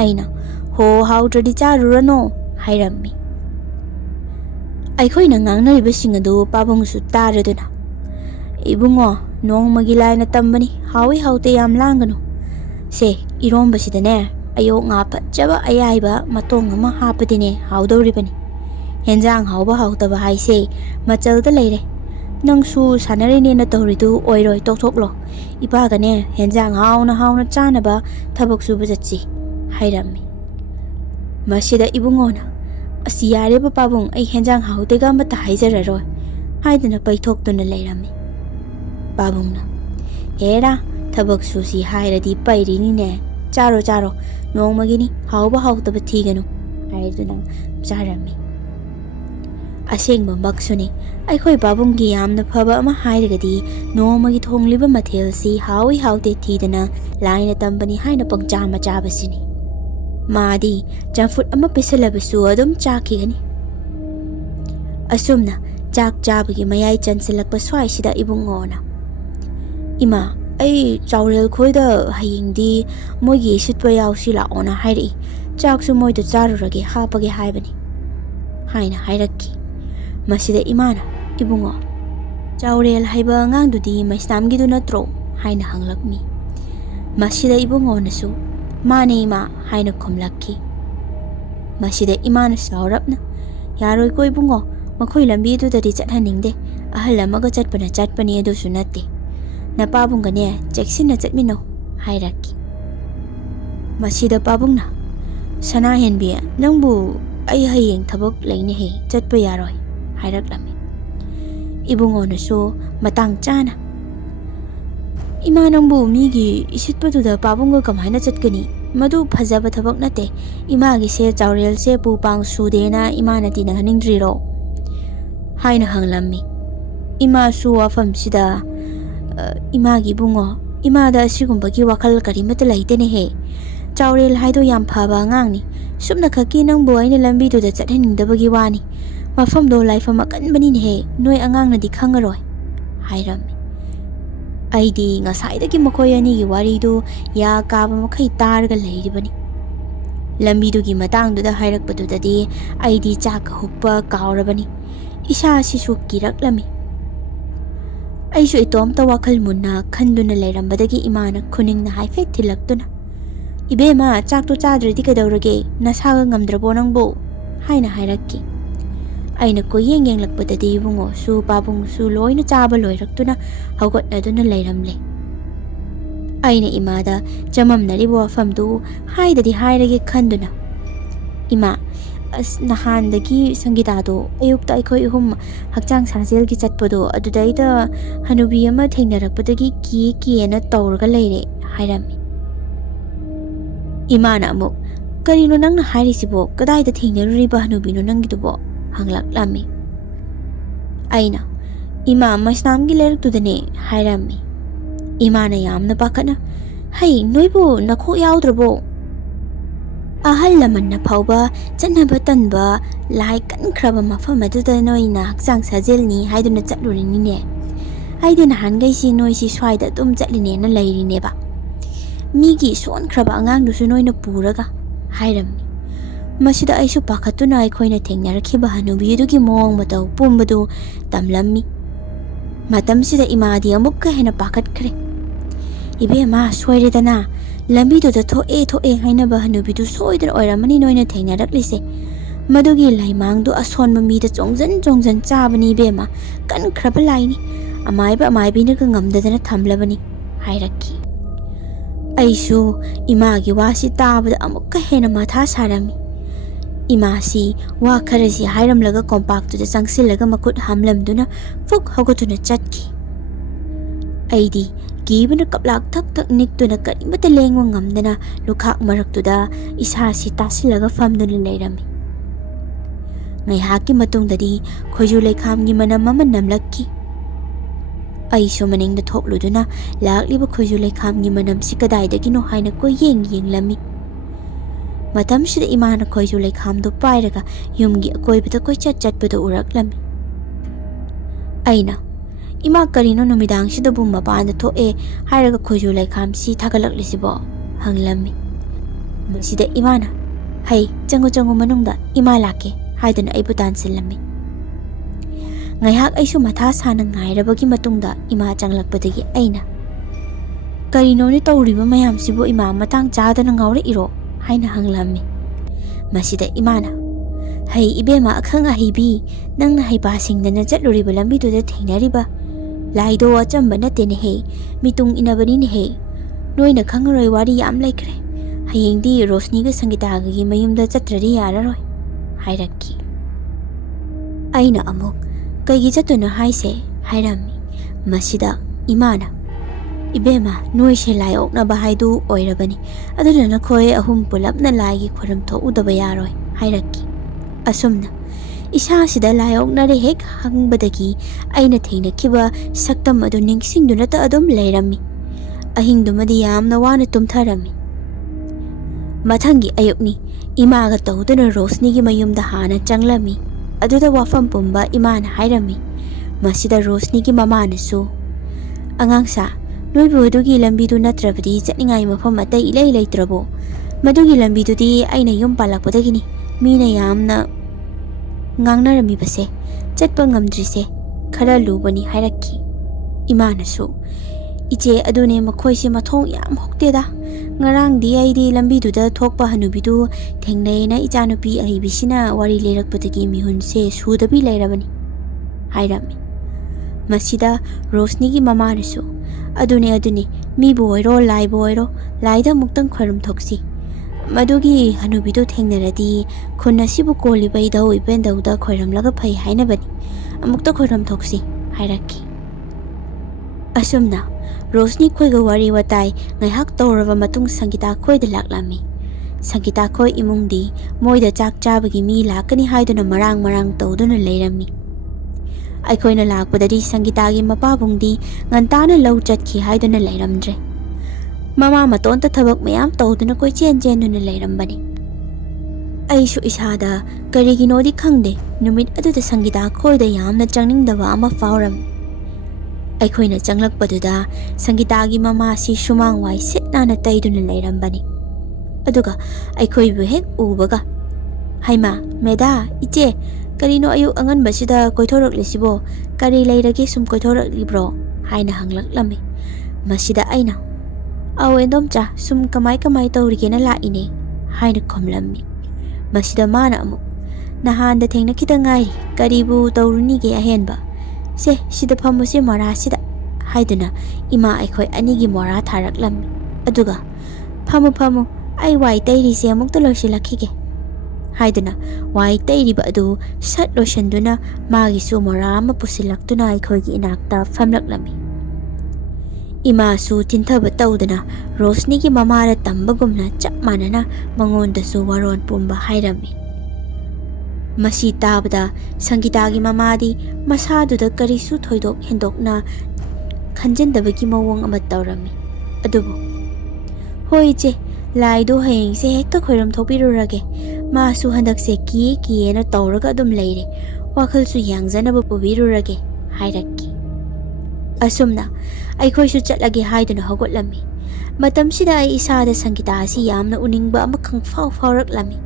ꯑꯩꯅ "ꯍꯣ, ꯍꯥꯎꯇ꯭ꯔꯗꯤ ꯆꯥꯔꯨꯔꯅꯣ" ꯍꯥꯏꯔꯝꯃꯤ꯫ ꯑꯩꯈꯣꯏꯅ ꯉꯥꯡꯅꯔꯤꯕꯁꯤꯡ ꯑꯗꯨ ꯄꯥꯕꯨꯡꯁꯨ ꯇꯥꯔꯗꯨꯅ "ꯏꯕꯨꯡꯉꯣ, ꯅꯣꯡꯃꯒꯤ ꯂꯥꯏꯅ ꯇꯝꯕꯅꯤ, ꯍꯥꯎꯏ ꯍꯥꯎꯇꯦ ꯌꯥꯝ ꯂꯥꯡꯒꯅꯨ. ꯁꯦ, ꯏꯔꯣꯝꯕꯁꯤꯗꯅꯦ ꯑꯌꯣꯛ ꯉꯥ ꯐꯖꯕ ꯑꯌꯥꯏꯕ ꯃꯇꯣꯡ ꯑꯃ ꯍꯥꯞꯄꯗꯤꯅꯦ ꯍꯥꯎꯗꯧꯔꯤꯕꯅꯤ. ꯍꯦꯟꯖꯥꯡ ꯍꯥꯎꯕ ꯍꯥꯎꯇꯕ ꯍꯥꯏꯁꯦ ꯃꯆꯜꯗ ꯂꯩꯔꯦ. ꯅꯪꯁꯨ ꯁꯥꯟꯅꯔꯤꯅꯦꯅ ꯇꯧꯔꯤꯗꯨ ꯑꯣꯏꯔꯣꯏ, ꯇꯣꯛꯊꯣꯛꯂꯣ. ꯏꯄꯥꯒꯅꯦ ꯍꯦꯟꯖꯥꯡ ꯍꯥꯎꯅ ꯍꯥꯎꯅ ꯆꯥꯅꯕ ꯊꯕꯛ ꯁꯨꯕ ꯆꯠꯁꯤ" ꯍꯥꯏꯔꯝꯃꯤ꯫ ꯃꯁꯤꯗ ꯏꯕꯨꯡꯉꯣꯅ "ꯑꯁ ꯌꯥꯔꯦꯕ ꯄꯥꯕꯨꯡ, ꯑꯩ ꯍꯦꯟꯖꯥꯡ ꯍꯥꯎꯇꯦꯒ ꯑꯃꯠꯇ ꯍꯥꯏꯖꯔꯔꯣꯏ" ꯍꯥꯏꯗꯨꯅ ꯄꯩꯊꯣꯛꯇꯨꯅ ꯂꯩꯔꯝꯃꯤ꯫ ꯄꯥꯕꯨꯡꯅ "ꯍꯦꯔꯥ, ꯊꯕꯛ ꯁꯨꯁꯤ ꯍꯥꯏꯔꯗꯤ ꯄꯩꯔꯤꯅꯤꯅꯦ, ꯆꯥꯔꯣ ꯆꯥꯔꯣ, ꯅꯣꯡꯃꯒꯤꯅꯤ, ꯍꯥꯎꯕ ꯍꯥꯎꯇꯕ ꯊꯤꯒꯅꯨ" ꯍꯥꯏꯗꯨꯅ ꯆꯥꯔꯝꯃꯤ꯫ ꯑꯁꯦꯡꯕꯃꯛꯁꯨꯅꯤ, ꯑꯩꯈꯣꯏ ꯄꯥꯕꯨꯡꯒꯤ ꯌꯥꯝꯅ ꯐꯕ ꯑꯃ ꯍꯥꯏꯔꯒꯗꯤ ꯅꯣꯡꯃꯒꯤ ꯊꯣꯡꯂꯤꯕ ꯃꯊꯦꯜꯁꯤ ꯍꯥꯎꯏ ꯍꯥꯎꯇꯦ ꯊꯤꯗꯅ ꯂꯥꯏꯅ ꯇꯝꯕꯅꯤ ꯍꯥꯏꯅ ꯄꯪꯆꯥ ꯃꯆꯥꯕꯁꯤꯅꯤ꯫ ꯃꯥꯗꯤ ꯆꯝꯐꯨꯠ ꯑꯃ ꯄꯤꯁꯜꯂꯕꯁꯨ ꯑꯗꯨꯝ ꯆꯥꯈꯤꯒꯅꯤ꯫ ꯑꯁꯨꯝꯅ ꯆꯥꯛ ꯆꯥꯕꯒꯤ ꯃꯌꯥꯏ ꯆꯟꯁꯤꯜꯂꯛꯄ ꯁ꯭ꯋꯥꯏꯁꯤꯗ ꯏꯕꯨꯡꯉꯣꯅ "ꯏꯃꯥ, ꯑꯩ ꯆꯥꯎꯔꯦꯜ ꯈꯣꯏꯗ ꯍꯌꯦꯡꯗꯤ ꯃꯣꯏꯒꯤ ꯁꯤꯠꯄ ꯌꯥꯎꯁꯤ ꯂꯥꯛꯑꯣꯅ ꯍꯥꯏꯔꯛꯏ, ꯆꯥꯛꯁꯨ ꯃꯣꯏꯗ ꯆꯥꯔꯨꯔꯒꯦ, ꯍꯥꯞꯄꯒꯦ ꯍꯥꯏꯕꯅꯤ" ꯍꯥꯏꯅ ꯍꯥꯏꯔꯛꯈꯤ꯫ ꯃꯁꯤꯗ ꯏꯃꯥꯅ "ꯏꯕꯨꯡꯉꯣ, ꯆꯥꯎꯔꯦꯜ ꯍꯥꯏꯕ ꯑꯉꯥꯡꯗꯨꯗꯤ ꯃꯩꯁꯅꯥꯝꯒꯤꯗꯨ ꯅꯠꯇ꯭ꯔꯣ" ꯍꯥꯏꯅ ꯍꯪꯂꯛꯃꯤ꯫ ꯃꯁꯤꯗ ꯏꯕꯨꯡꯉꯣꯅꯁꯨ "ꯃꯥꯅꯦ ꯏꯃꯥ" ꯍꯥꯏꯅ ꯈꯨꯝꯂꯛꯈꯤ꯫ ꯃꯁꯤꯗ ꯏꯃꯥꯅ ꯁꯥꯎꯔꯞꯅ "ꯌꯥꯔꯣꯏꯀꯣ ꯏꯕꯨꯡꯉꯣ, ꯃꯈꯣꯏ ꯂꯝꯕꯤꯗꯨꯗꯗꯤ ꯆꯠꯍꯟꯅꯤꯡꯗꯦ. ꯑꯍꯜ ꯑꯃꯒ ꯆꯠꯄꯅ ꯆꯠꯄꯅꯤ, ꯑꯗꯨꯁꯨ ꯅꯠꯇꯦ. ꯅꯄꯥꯕꯨꯡꯒꯅꯦ ꯆꯦꯛꯁꯤꯟꯅ ꯆꯠꯃꯤꯟꯅꯧ" ꯍꯥꯏꯔꯛꯈꯤ꯫ ꯃꯁꯤꯗ ꯄꯥꯕꯨꯡꯅ "ꯁꯅꯥꯍꯦꯟꯕꯤ, ꯅꯪꯕꯨ ꯑꯩ ꯍꯌꯦꯡ ꯊꯕꯛ ꯂꯩꯅꯦꯍꯦ, ꯆꯠꯄ ꯌꯥꯔꯣꯏ" ꯍꯥꯏꯔꯛꯂꯝꯃꯤ꯫ ꯏꯕꯨꯡꯉꯣꯅꯁꯨ ꯃꯇꯥꯡ ꯆꯥꯅ "ꯏꯃꯥ, ꯅꯪꯕꯨ ꯃꯤꯒꯤ ꯏꯁꯤꯠꯄꯗꯨꯗ ꯄꯥꯕꯨꯡꯒ ꯀꯃꯥꯏꯅ ꯆꯠꯀꯅꯤ? ꯃꯗꯨ ꯐꯖꯕ ꯊꯕꯛ ꯅꯠꯇꯦ. ꯏꯃꯥꯒꯤꯁꯦ ꯆꯥꯎꯔꯦꯜꯁꯦ ꯄꯨ ꯄꯥꯡ ꯁꯨꯗꯦꯅ ꯏꯃꯥꯅ ꯇꯤꯟꯅꯍꯟꯅꯤꯡꯗ꯭ꯔꯤꯔꯣ" ꯍꯥꯏꯅ ꯍꯪꯂꯝꯃꯤ꯫ ꯏꯃꯥꯁꯨ ꯋꯥꯐꯝꯁꯤꯗ "ꯏꯃꯥꯒꯤ ꯏꯕꯨꯡꯉꯣ, ꯏꯃꯥꯗ ꯑꯁꯤꯒꯨꯝꯕꯒꯤ ꯋꯥꯈꯜ ꯀꯔꯤꯃꯠꯇ ꯂꯩꯇꯦꯅꯦꯍꯦ. ꯆꯥꯎꯔꯦꯜ ꯍꯥꯏꯗꯣ ꯌꯥꯝ ꯐꯕ ꯑꯉꯥꯡꯅꯤ. ꯁꯨꯝꯅ ꯈꯛꯀꯤ ꯅꯪꯕꯨ ꯑꯩꯅ ꯂꯝꯕꯤꯗꯨꯗ ꯆꯠꯍꯟꯅꯤꯡꯗꯕꯒꯤ ꯋꯥꯅꯤ. ꯃꯐꯝꯗꯣ ꯂꯥꯏꯐꯝ ꯑꯀꯟꯕꯅꯤꯅꯦꯍꯦ, ꯅꯣꯏ ꯑꯉꯥꯡꯅꯗꯤ ꯈꯪꯉꯔꯣꯏ" ꯍꯥꯏꯔꯝꯃꯤ꯫ ꯑꯩꯗꯤ ꯉꯁꯥꯏꯗꯒꯤ ꯃꯈꯣꯏ ꯑꯅꯤꯒꯤ ꯋꯥꯔꯤꯗꯨ ꯌꯥ ꯀꯥꯕ ꯃꯈꯩ ꯇꯥꯔꯒ ꯂꯩꯔꯤꯕꯅꯤ꯫ ꯂꯝꯕꯤꯗꯨꯒꯤ ꯃꯇꯥꯡꯗꯨꯗ ꯍꯥꯏꯔꯛꯄꯗꯨꯗꯗꯤ ꯑꯩꯗꯤ ꯆꯥꯛꯀ ꯍꯨꯛꯄ ꯀꯥꯎꯔꯕꯅꯤ꯫ ꯏꯁꯥꯁꯤꯁꯨ ꯀꯤꯔꯛꯂꯝꯃꯤ꯫ ꯑꯩꯁꯨ ꯏꯇꯣꯝꯇ ꯋꯥꯈꯜ ꯃꯨꯟꯅ ꯈꯟꯗꯨꯅ ꯂꯩꯔꯝꯕꯗꯒꯤ ꯏꯃꯥꯅ ꯈꯨꯅꯤꯡꯅ ꯍꯥꯏꯐꯦꯠ ꯊꯤꯜꯂꯛꯇꯨꯅ "ꯏꯕꯦꯝꯃ, ꯆꯥꯛꯇꯣ ꯆꯥꯗ꯭ꯔꯗꯤ ꯀꯩꯗꯧꯔꯒꯦ? ꯅꯁꯥꯒ ꯉꯝꯗ꯭ꯔꯕꯣ ꯅꯪꯕꯨ" ꯍꯥꯏꯅ ꯍꯥꯏꯔꯛꯈꯤ꯫ ꯑꯩꯅ ꯀꯣꯌꯦꯡ ꯌꯦꯡꯂꯛꯄꯗꯗꯤ ꯏꯕꯨꯡꯉꯣꯁꯨ ꯄꯥꯕꯨꯡꯁꯨ ꯂꯣꯏꯅ ꯆꯥꯕ ꯂꯣꯏꯔꯛꯇꯨꯅ ꯍꯧꯒꯠꯅꯗꯨꯅ ꯂꯩꯔꯝꯂꯦ꯫ ꯑꯩꯅ ꯏꯃꯥꯗ ꯆꯃꯝꯅꯔꯤꯕ ꯋꯥꯐꯝꯗꯨ ꯍꯥꯏꯗꯗꯤ ꯍꯥꯏꯔꯒꯦ ꯈꯟꯗꯨꯅ, "ꯏꯃꯥ, ꯅꯍꯥꯟꯗꯒꯤ ꯁꯪꯒꯤꯇꯥꯗꯣ ꯑꯌꯨꯛꯇ ꯑꯩꯈꯣꯏ ꯑꯍꯨꯝ ꯍꯛꯆꯥꯡ ꯁꯥꯖꯦꯜꯒꯤ ꯆꯠꯄꯗꯣ ꯑꯗꯨꯗꯩꯗ ꯍꯅꯨꯕꯤ ꯑꯃ ꯊꯦꯡꯅꯔꯛꯄꯗꯒꯤ ꯀꯤꯌꯦꯅ ꯇꯧꯔꯒ ꯂꯩꯔꯦ" ꯍꯥꯏꯔꯝꯃꯤ꯫ ꯏꯃꯥꯅ ꯑꯃꯨꯛ, "ꯀꯔꯤꯅꯣ ꯅꯪꯅ ꯍꯥꯏꯔꯤꯁꯤꯕꯣ? ꯀꯗꯥꯏꯗ ꯊꯦꯡꯅꯔꯨꯔꯤꯕ ꯍꯅꯨꯕꯤꯅꯣ ꯅꯪꯒꯤꯗꯨꯕꯣ?" ꯍꯪꯂꯛꯂꯝꯃꯤ꯫ ꯑꯩꯅ, "ꯏꯃꯥ, ꯃꯩꯁꯅꯥꯝꯒꯤ ꯂꯩꯔꯛꯇꯨꯗꯅꯦ" ꯍꯥꯏꯔꯝꯃꯤ꯫ ꯏꯃꯥꯅ ꯌꯥꯝꯅ ꯄꯥꯈꯠꯅ, "ꯍꯩ, ꯅꯣꯏꯕꯨ ꯅꯀꯣꯛ ꯌꯥꯎꯗ꯭ꯔꯕꯣ? ꯑꯍꯜ ꯂꯃꯟꯅ ꯐꯥꯎꯕ ꯆꯠꯅꯕ ꯇꯟꯕ ꯂꯥꯏ ꯀꯟꯈ꯭ꯔꯕ ꯃꯐꯝ ꯑꯗꯨꯗ ꯅꯣꯏꯅ ꯍꯛꯆꯥꯡ ꯁꯥꯖꯦꯜꯅꯤ ꯍꯥꯏꯗꯨꯅ ꯆꯠꯂꯨꯔꯤꯅꯤꯅꯦ? ꯑꯩꯗꯤ ꯅꯍꯥꯟꯈꯩꯁꯤ ꯅꯣꯏꯁꯤ ꯁ꯭ꯋꯥꯏꯗ ꯑꯗꯨꯝ ꯆꯠꯂꯤꯅꯦꯅ ꯂꯩꯔꯤꯅꯦꯕ. ꯃꯤꯒꯤ ꯁꯣꯟꯈ꯭ꯔꯕ ꯑꯉꯥꯡꯗꯨꯁꯨ ꯅꯣꯏꯅ ꯄꯨꯔꯒ" ꯍꯥꯏꯔꯝꯃꯤ꯫ ꯃꯁꯤꯗ ꯑꯩꯁꯨ ꯄꯥꯈꯠꯇꯨꯅ ꯑꯩꯈꯣꯏꯅ ꯊꯦꯡꯅꯔꯛꯈꯤꯕ ꯍꯅꯨꯕꯤꯗꯨꯒꯤ ꯃꯑꯣꯡ ꯃꯇꯧ ꯄꯨꯝꯕꯗꯨ ꯇꯝꯂꯝꯃꯤ꯫ ꯃꯇꯝꯁꯤꯗ ꯏꯃꯥꯗꯤ ꯑꯃꯨꯛꯀ ꯍꯦꯟꯅ ꯄꯥꯈꯠꯈ꯭ꯔꯦ꯫ "ꯏꯕꯦꯝꯃ, ꯁꯣꯏꯔꯦꯗꯅ. ꯂꯝꯕꯤꯗꯨꯗ ꯊꯣꯛꯑꯦ ꯍꯥꯏꯅꯕ ꯍꯅꯨꯕꯤꯗꯨ ꯁꯣꯏꯗꯅ ꯑꯣꯏꯔꯝꯃꯅꯤ ꯅꯣꯏꯅ ꯊꯦꯡꯅꯔꯛꯂꯤꯁꯦ. ꯃꯗꯨꯒꯤ ꯂꯥꯏꯃꯥꯡꯗꯨ ꯑꯁꯣꯟꯕ ꯃꯤꯗ ꯆꯣꯡꯖꯟ ꯆꯥꯕꯅꯤ ꯏꯕꯦꯝꯃ. ꯀꯟꯈ꯭ꯔꯕ ꯂꯥꯏꯅꯤ. ꯑꯃꯥꯏꯕꯤꯅꯒ ꯉꯝꯗꯗꯅ ꯊꯝꯂꯕꯅꯤ" ꯍꯥꯏꯔꯛꯈꯤ꯫ ꯑꯩꯁꯨ ꯏꯃꯥꯒꯤ ꯋꯥꯁꯤ ꯇꯥꯕꯗ ꯑꯃꯨꯛꯀ ꯍꯦꯟꯅ ꯃꯊꯥ ꯁꯥꯔꯝꯃꯤ꯫ ꯏꯃꯥꯁꯤ ꯋꯥ ꯈꯔꯁꯤ ꯍꯥꯏꯔꯝꯂꯒ ꯀꯣꯝꯄꯥꯛꯇꯨꯗ ꯆꯪꯁꯤꯜꯂꯒ ꯃꯈꯨꯠ ꯍꯥꯝꯂꯝꯗꯨꯅ ꯐꯨꯛ ꯍꯧꯒꯠꯇꯨꯅ ꯆꯠꯈꯤ꯫ ꯑꯩꯗꯤ ꯀꯤꯕꯅ ꯀꯞꯂꯥꯛ ꯊꯛ ꯅꯤꯛꯇꯨꯅ ꯀꯔꯤꯃꯠꯇ ꯂꯦꯡꯕ ꯉꯝꯗꯅ ꯂꯨꯈꯥꯛ ꯃꯔꯛꯇꯨꯗ ꯏꯁꯥꯁꯤ ꯇꯥꯁꯤꯜꯂꯒ ꯐꯝꯗꯨꯅ ꯂꯩꯔꯝꯃꯤ꯫ ꯉꯥꯏꯍꯥꯛꯀꯤ ꯃꯇꯨꯡꯗꯗꯤ ꯈꯣꯏꯖꯨ ꯂꯩꯈꯥꯝꯒꯤ ꯃꯅꯝ ꯑꯃ ꯅꯝꯂꯛꯈꯤ꯫ ꯑꯩꯁꯨ ꯃꯅꯤꯡꯗ ꯊꯣꯛꯂꯨꯗꯨꯅ ꯂꯥꯛꯂꯤꯕ ꯈꯣꯏꯖꯨ ꯂꯩꯈꯥꯝꯒꯤ ꯃꯅꯝꯁꯤ ꯀꯗꯥꯏꯗꯒꯤꯅꯣ ꯍꯥꯏꯅ ꯀꯣꯏꯌꯦꯡ ꯌꯦꯡꯂꯝꯃꯤ꯫ ꯃꯇꯝꯁꯤꯗ ꯏꯃꯥꯅ ꯈꯣꯏꯖꯨ ꯂꯩꯈꯥꯝꯗꯨ ꯄꯥꯏꯔꯒ ꯌꯨꯝꯒꯤ ꯑꯀꯣꯏꯕꯗ ꯀꯣꯏꯆꯠ ꯆꯠꯄꯗꯨ ꯎꯔꯛꯂꯝꯃꯤ꯫ ꯑꯩꯅ, "ꯏꯃꯥ, ꯀꯔꯤꯅꯣ ꯅꯨꯃꯤꯗꯥꯡꯁꯤꯗꯕꯨ ꯃꯄꯥꯟꯗ ꯊꯣꯛꯑꯦ ꯍꯥꯏꯔꯒ ꯈꯣꯏꯖꯨ ꯂꯩꯈꯥꯝꯁꯤ ꯊꯥꯒꯠꯂꯛꯂꯤꯁꯤꯕꯣ?" ꯍꯪꯂꯝꯃꯤ꯫ ꯃꯁꯤꯗ ꯏꯃꯥꯅ, "ꯍꯩ, ꯆꯪꯉꯨ ꯃꯅꯨꯡꯗ, ꯏꯃꯥ ꯂꯥꯛꯀꯦ" ꯍꯥꯏꯗꯨꯅ ꯑꯩꯕꯨ ꯇꯥꯟꯁꯤꯜꯂꯝꯃꯤ꯫ ꯉꯥꯏꯍꯥꯛ ꯑꯩꯁꯨ ꯃꯊꯥ ꯁꯥꯅ ꯉꯥꯏꯔꯕꯒꯤ ꯃꯇꯨꯡꯗ ꯏꯃꯥ ꯆꯪꯂꯛꯄꯗꯒꯤ ꯑꯩꯅ, "ꯀꯔꯤꯅꯣꯅꯦ ꯇꯧꯔꯤꯕ ꯃꯌꯥꯝꯁꯤꯕꯨ ꯏꯃꯥ? ꯃꯇꯥꯡ ꯆꯥꯗꯅ ꯉꯥꯎꯔꯛꯏꯔꯣ?" ꯍꯥꯏꯅ ꯍꯪꯂꯝꯃꯤ꯫ ꯃꯁꯤꯗ ꯏꯃꯥꯅ, "ꯍꯩ ꯏꯕꯦꯝꯃ, ꯑꯈꯪ ꯑꯍꯩꯕꯤ, ꯅꯪꯅ ꯍꯩꯄꯥꯁꯤꯡꯗꯅ ꯆꯠꯂꯨꯔꯤꯕ ꯂꯝꯕꯤꯗꯨꯗ ꯊꯦꯡꯅꯔꯤꯕ ꯂꯥꯏꯗꯣ ꯑꯆꯝꯕ ꯅꯠꯇꯦꯅꯦꯍꯦ, ꯃꯤꯇꯨꯡ ꯏꯟꯅꯕꯅꯤꯅꯦꯍꯦ. ꯅꯣꯏꯅ ꯈꯪꯉꯔꯣꯏ ꯋꯥꯔꯤ ꯌꯥꯝ ꯂꯩꯈ꯭ꯔꯦ. ꯍꯌꯦꯡꯗꯤ ꯔꯣꯁꯅꯤꯒ ꯁꯪꯒꯤꯇꯥꯒꯒꯤ ꯃꯌꯨꯝꯗ ꯆꯠꯇ꯭ꯔꯗꯤ ꯌꯥꯔꯔꯣꯏ" ꯍꯥꯏꯔꯛꯈꯤ꯫ ꯑꯩꯅ ꯑꯃꯨꯛ, "ꯀꯩꯒꯤ ꯆꯠꯇꯣꯏꯅꯣ ꯍꯥꯏꯁꯦ?" ꯍꯥꯏꯔꯝꯃꯤ꯫ ꯃꯁꯤꯗ ꯏꯃꯥꯅ, "ꯏꯕꯦꯝꯃ, ꯅꯣꯏꯁꯦ ꯂꯥꯏ ꯑꯣꯛꯅꯕ ꯍꯥꯏꯗꯨ ꯑꯣꯏꯔꯕꯅꯤ. ꯑꯗꯨꯅ ꯅꯈꯣꯏ ꯑꯍꯨꯝ ꯄꯨꯂꯞꯅ ꯂꯥꯏꯒꯤ ꯈꯨꯔꯨꯝ ꯊꯣꯛꯎꯗꯕ ꯌꯥꯔꯣꯏ" ꯍꯥꯏꯔꯛꯈꯤ꯫ ꯑꯁꯨꯝꯅ ꯏꯁꯥꯁꯤꯗ ꯂꯥꯏ ꯑꯣꯛꯅꯔꯦ ꯍꯦꯛ ꯍꯪꯕꯗꯒꯤ ꯑꯩꯅ ꯊꯦꯡꯅꯈꯤꯕ ꯁꯛꯇꯝ ꯑꯗꯨ ꯅꯤꯡꯁꯤꯡꯗꯨꯅꯇ ꯑꯗꯨꯝ ꯂꯩꯔꯝꯃꯤ꯫ ꯑꯍꯤꯡꯗꯨꯃꯗꯤ ꯌꯥꯝꯅ ꯋꯥꯅ ꯇꯨꯝꯊꯔꯝꯃꯤ꯫ ꯃꯊꯪꯒꯤ ꯑꯌꯨꯛꯅꯤ, ꯏꯃꯥꯒ ꯇꯧꯗꯨꯅ ꯔꯣꯁꯅꯤꯒꯤ ꯃꯌꯨꯝꯗ ꯍꯥꯟꯅ ꯆꯪꯂꯝꯃꯤ꯫ ꯑꯗꯨꯗ ꯋꯥꯐꯝ ꯄꯨꯝꯕ ꯏꯃꯥꯅ ꯍꯥꯏꯔꯝꯃꯤ꯫ ꯃꯁꯤꯗ ꯔꯣꯁꯅꯤꯒꯤ ꯃꯃꯥꯅꯁꯨ, "ꯑꯉꯥꯡꯁꯥ, ꯅꯣꯏꯕꯨ ꯑꯗꯨꯒꯤ ꯂꯝꯕꯤꯗꯨ ꯅꯠꯇ꯭ꯔꯕꯗꯤ ꯆꯠꯅꯤꯡꯉꯥꯏ ꯃꯐꯝ ꯑꯇꯩ ꯏꯂꯩ ꯂꯩꯇ꯭ꯔꯕꯣ? ꯃꯗꯨꯒꯤ ꯂꯝꯕꯤꯗꯨꯗꯤ ꯑꯩꯅ ꯌꯨꯝ ꯄꯥꯜꯂꯛꯄꯗꯒꯤꯅꯤ ꯃꯤꯅ ꯌꯥꯝꯅ ꯉꯥꯡꯅꯔꯝꯃꯤꯕꯁꯦ. ꯆꯠꯄ ꯉꯝꯗ꯭ꯔꯤꯁꯦ ꯈꯔ ꯂꯨꯕꯅꯤ" ꯍꯥꯏꯔꯛꯈꯤ꯫ ꯏꯃꯥꯅꯁꯨ, "ꯏꯆꯦ, ꯑꯗꯨꯅꯦ ꯃꯈꯣꯏꯁꯦ ꯃꯊꯣꯡ ꯌꯥꯝ ꯍꯨꯛꯇꯦꯗ. ꯉꯔꯥꯡꯗꯤ ꯑꯩꯗꯤ ꯂꯝꯕꯤꯗꯨꯗ ꯊꯣꯛꯄ ꯍꯅꯨꯕꯤꯗꯨ ꯊꯦꯡꯅꯩꯅ ꯏꯆꯥꯅꯨꯄꯤ ꯑꯍꯩꯕꯤꯁꯤꯅ ꯋꯥꯔꯤ ꯂꯤꯔꯛꯄꯗꯒꯤ ꯃꯤꯍꯨꯟꯁꯦ ꯁꯨꯗꯕꯤ ꯂꯩꯔꯕꯅꯤ" ꯍꯥꯏꯔꯝꯃꯤ꯫ ꯃꯁꯤꯗ ꯔꯣꯁꯅꯤꯒꯤ ꯃꯃꯥꯅꯁꯨ, "ꯑꯗꯨꯅꯦ, ꯃꯤꯕꯨ ꯑꯣꯏꯔꯣ ꯂꯥꯏꯕꯨ ꯑꯣꯏꯔꯣ, ꯂꯥꯏꯗ ꯑꯃꯨꯛꯇꯪ ꯈꯣꯏꯔꯝ ꯊꯣꯛꯁꯤ. ꯃꯗꯨꯒꯤ ꯍꯅꯨꯕꯤꯗꯨ ꯊꯦꯡꯅꯔꯗꯤ ꯈꯨꯟ ꯑꯁꯤꯕꯨ ꯀꯣꯜꯂꯤꯕ ꯏꯙꯧ ꯏꯄꯦꯟꯗꯧꯗ ꯈꯣꯏꯔꯝꯂꯒ ꯐꯩ ꯍꯥꯏꯅꯕꯅꯤ. ꯑꯃꯨꯛꯇ ꯈꯣꯏꯔꯝ ꯊꯣꯛꯁꯤ" ꯍꯥꯏꯔꯛꯈꯤ꯫ ꯑꯁꯨꯝꯅ ꯔꯣꯁꯅꯤ ꯈꯣꯏꯒ ꯋꯥꯔꯤ ꯋꯥꯇꯥꯏ ꯉꯥꯏꯍꯥꯛ ꯇꯧꯔꯕ ꯃꯇꯨꯡ ꯁꯪꯒꯤꯇꯥ ꯈꯣꯏꯗ ꯂꯥꯛꯂꯝꯃꯤ꯫ ꯁꯪꯒꯤꯇꯥ ꯈꯣꯏ ꯏꯃꯨꯡꯗꯤ ꯃꯣꯏꯗ ꯆꯥꯛ ꯆꯥꯕꯒꯤ ꯃꯤ ꯂꯥꯛꯀꯅꯤ ꯍꯥꯏꯗꯨꯅ ꯃꯔꯥꯡ ꯇꯧꯗꯨꯅ ꯂꯩꯔꯝꯃꯤ꯫ ꯑꯩꯈꯣꯏꯅ ꯂꯥꯛꯄꯗꯗꯤ ꯁꯪꯒꯤꯇꯥꯒꯤ ꯃꯄꯥꯕꯨꯡꯗꯤ ꯉꯟꯇꯥꯅ ꯂꯧ ꯆꯠꯈꯤ ꯍꯥꯏꯗꯨꯅ ꯂꯩꯔꯝꯗ꯭ꯔꯦ꯫ ꯃꯃꯥ ꯃꯇꯣꯟꯇ ꯊꯕꯛ ꯃꯌꯥꯝ ꯇꯧꯗꯨꯅ ꯆꯦꯟꯗꯨꯅ ꯂꯩꯔꯝꯕꯅꯤ꯫ ꯑꯩꯁꯨ ꯏꯁꯥꯗ ꯀꯔꯤꯒꯤꯅꯣꯗꯤ ꯈꯪꯗꯦ, ꯅꯨꯃꯤꯠ ꯑꯗꯨꯗ ꯁꯪꯒꯤꯇꯥ ꯈꯣꯏꯗ ꯌꯥꯝꯅ ꯆꯪꯅꯤꯡꯗꯕ ꯑꯃ ꯐꯥꯎꯔꯝꯃꯤ꯫ ꯑꯩꯈꯣꯏꯅ ꯆꯪꯂꯛꯄꯗꯨꯗ ꯁꯪꯒꯤꯇꯥꯒꯤ ꯃꯃꯥꯁꯤ ꯁꯨꯃꯥꯡ ꯋꯥꯏ ꯁꯤꯠ ꯅꯥꯟꯅ ꯇꯩꯗꯨꯅ ꯂꯩꯔꯝꯕꯅꯤ꯫ ꯑꯗꯨꯒ ꯑꯩꯈꯣꯏꯕꯨ ꯍꯦꯛ ꯎꯕꯒ, "ꯍꯩꯃꯥ, ꯃꯦꯗꯥ, ꯏꯆꯦ, ꯀꯔꯤꯅꯣ ꯑꯌꯨꯛ ꯑꯉꯟꯕꯁꯤꯗ ꯀꯣꯏꯊꯣꯔꯛꯂꯤꯁꯤꯕꯣ? ꯀꯔꯤ ꯂꯩꯔꯒꯦ ꯁꯨꯝ ꯀꯣꯏꯊꯣꯔꯛꯂꯤꯕ꯭ꯔꯣ?" ꯍꯥꯏꯅ ꯍꯪꯂꯛꯂꯝꯃꯤ꯫ ꯃꯁꯤꯗ ꯑꯩꯅ, "ꯑꯧ ꯏꯟꯗꯣꯝꯆꯥ, ꯁꯨꯝ ꯀꯃꯥꯏ ꯇꯧꯔꯤꯒꯦꯅ ꯂꯥꯛꯏꯅꯦ" ꯍꯥꯏꯅ ꯈꯨꯝꯂꯝꯃꯤ꯫ ꯃꯁꯤꯗ ꯃꯥꯅ ꯑꯃꯨꯛ, Nahanda thengna kita ngai karibu tauruni ge ahenba se sida phamu se mora sida haiduna ima aikhoi ani gi mora tharak lam aduga phamu ai wai tairi se amuk to losilakhi ge haiduna wai tairi ba adu sat loshanduna magi su mora ma pusilaktuna aikhoi gi inakta famlak lami ima su tinthaba tawdana Rosni gi mamara tambagumna chap manana mangonda su waron pumba hairami Masi tabada Sangitagi mamadi masaduda karisu thoidok hendokna khanjandabagi mawong ama tawrami adubu hoi che laido hayeng se hekta khoiram thopirurage masu handak se ki na tawraga adum leire wakhal su yangjanaba pubirurage hairakki asumna aikhoi su chatlage haiduna hogotlami matam sida ai isada Sangita asi yamna uningba ama khangfau faurak-lami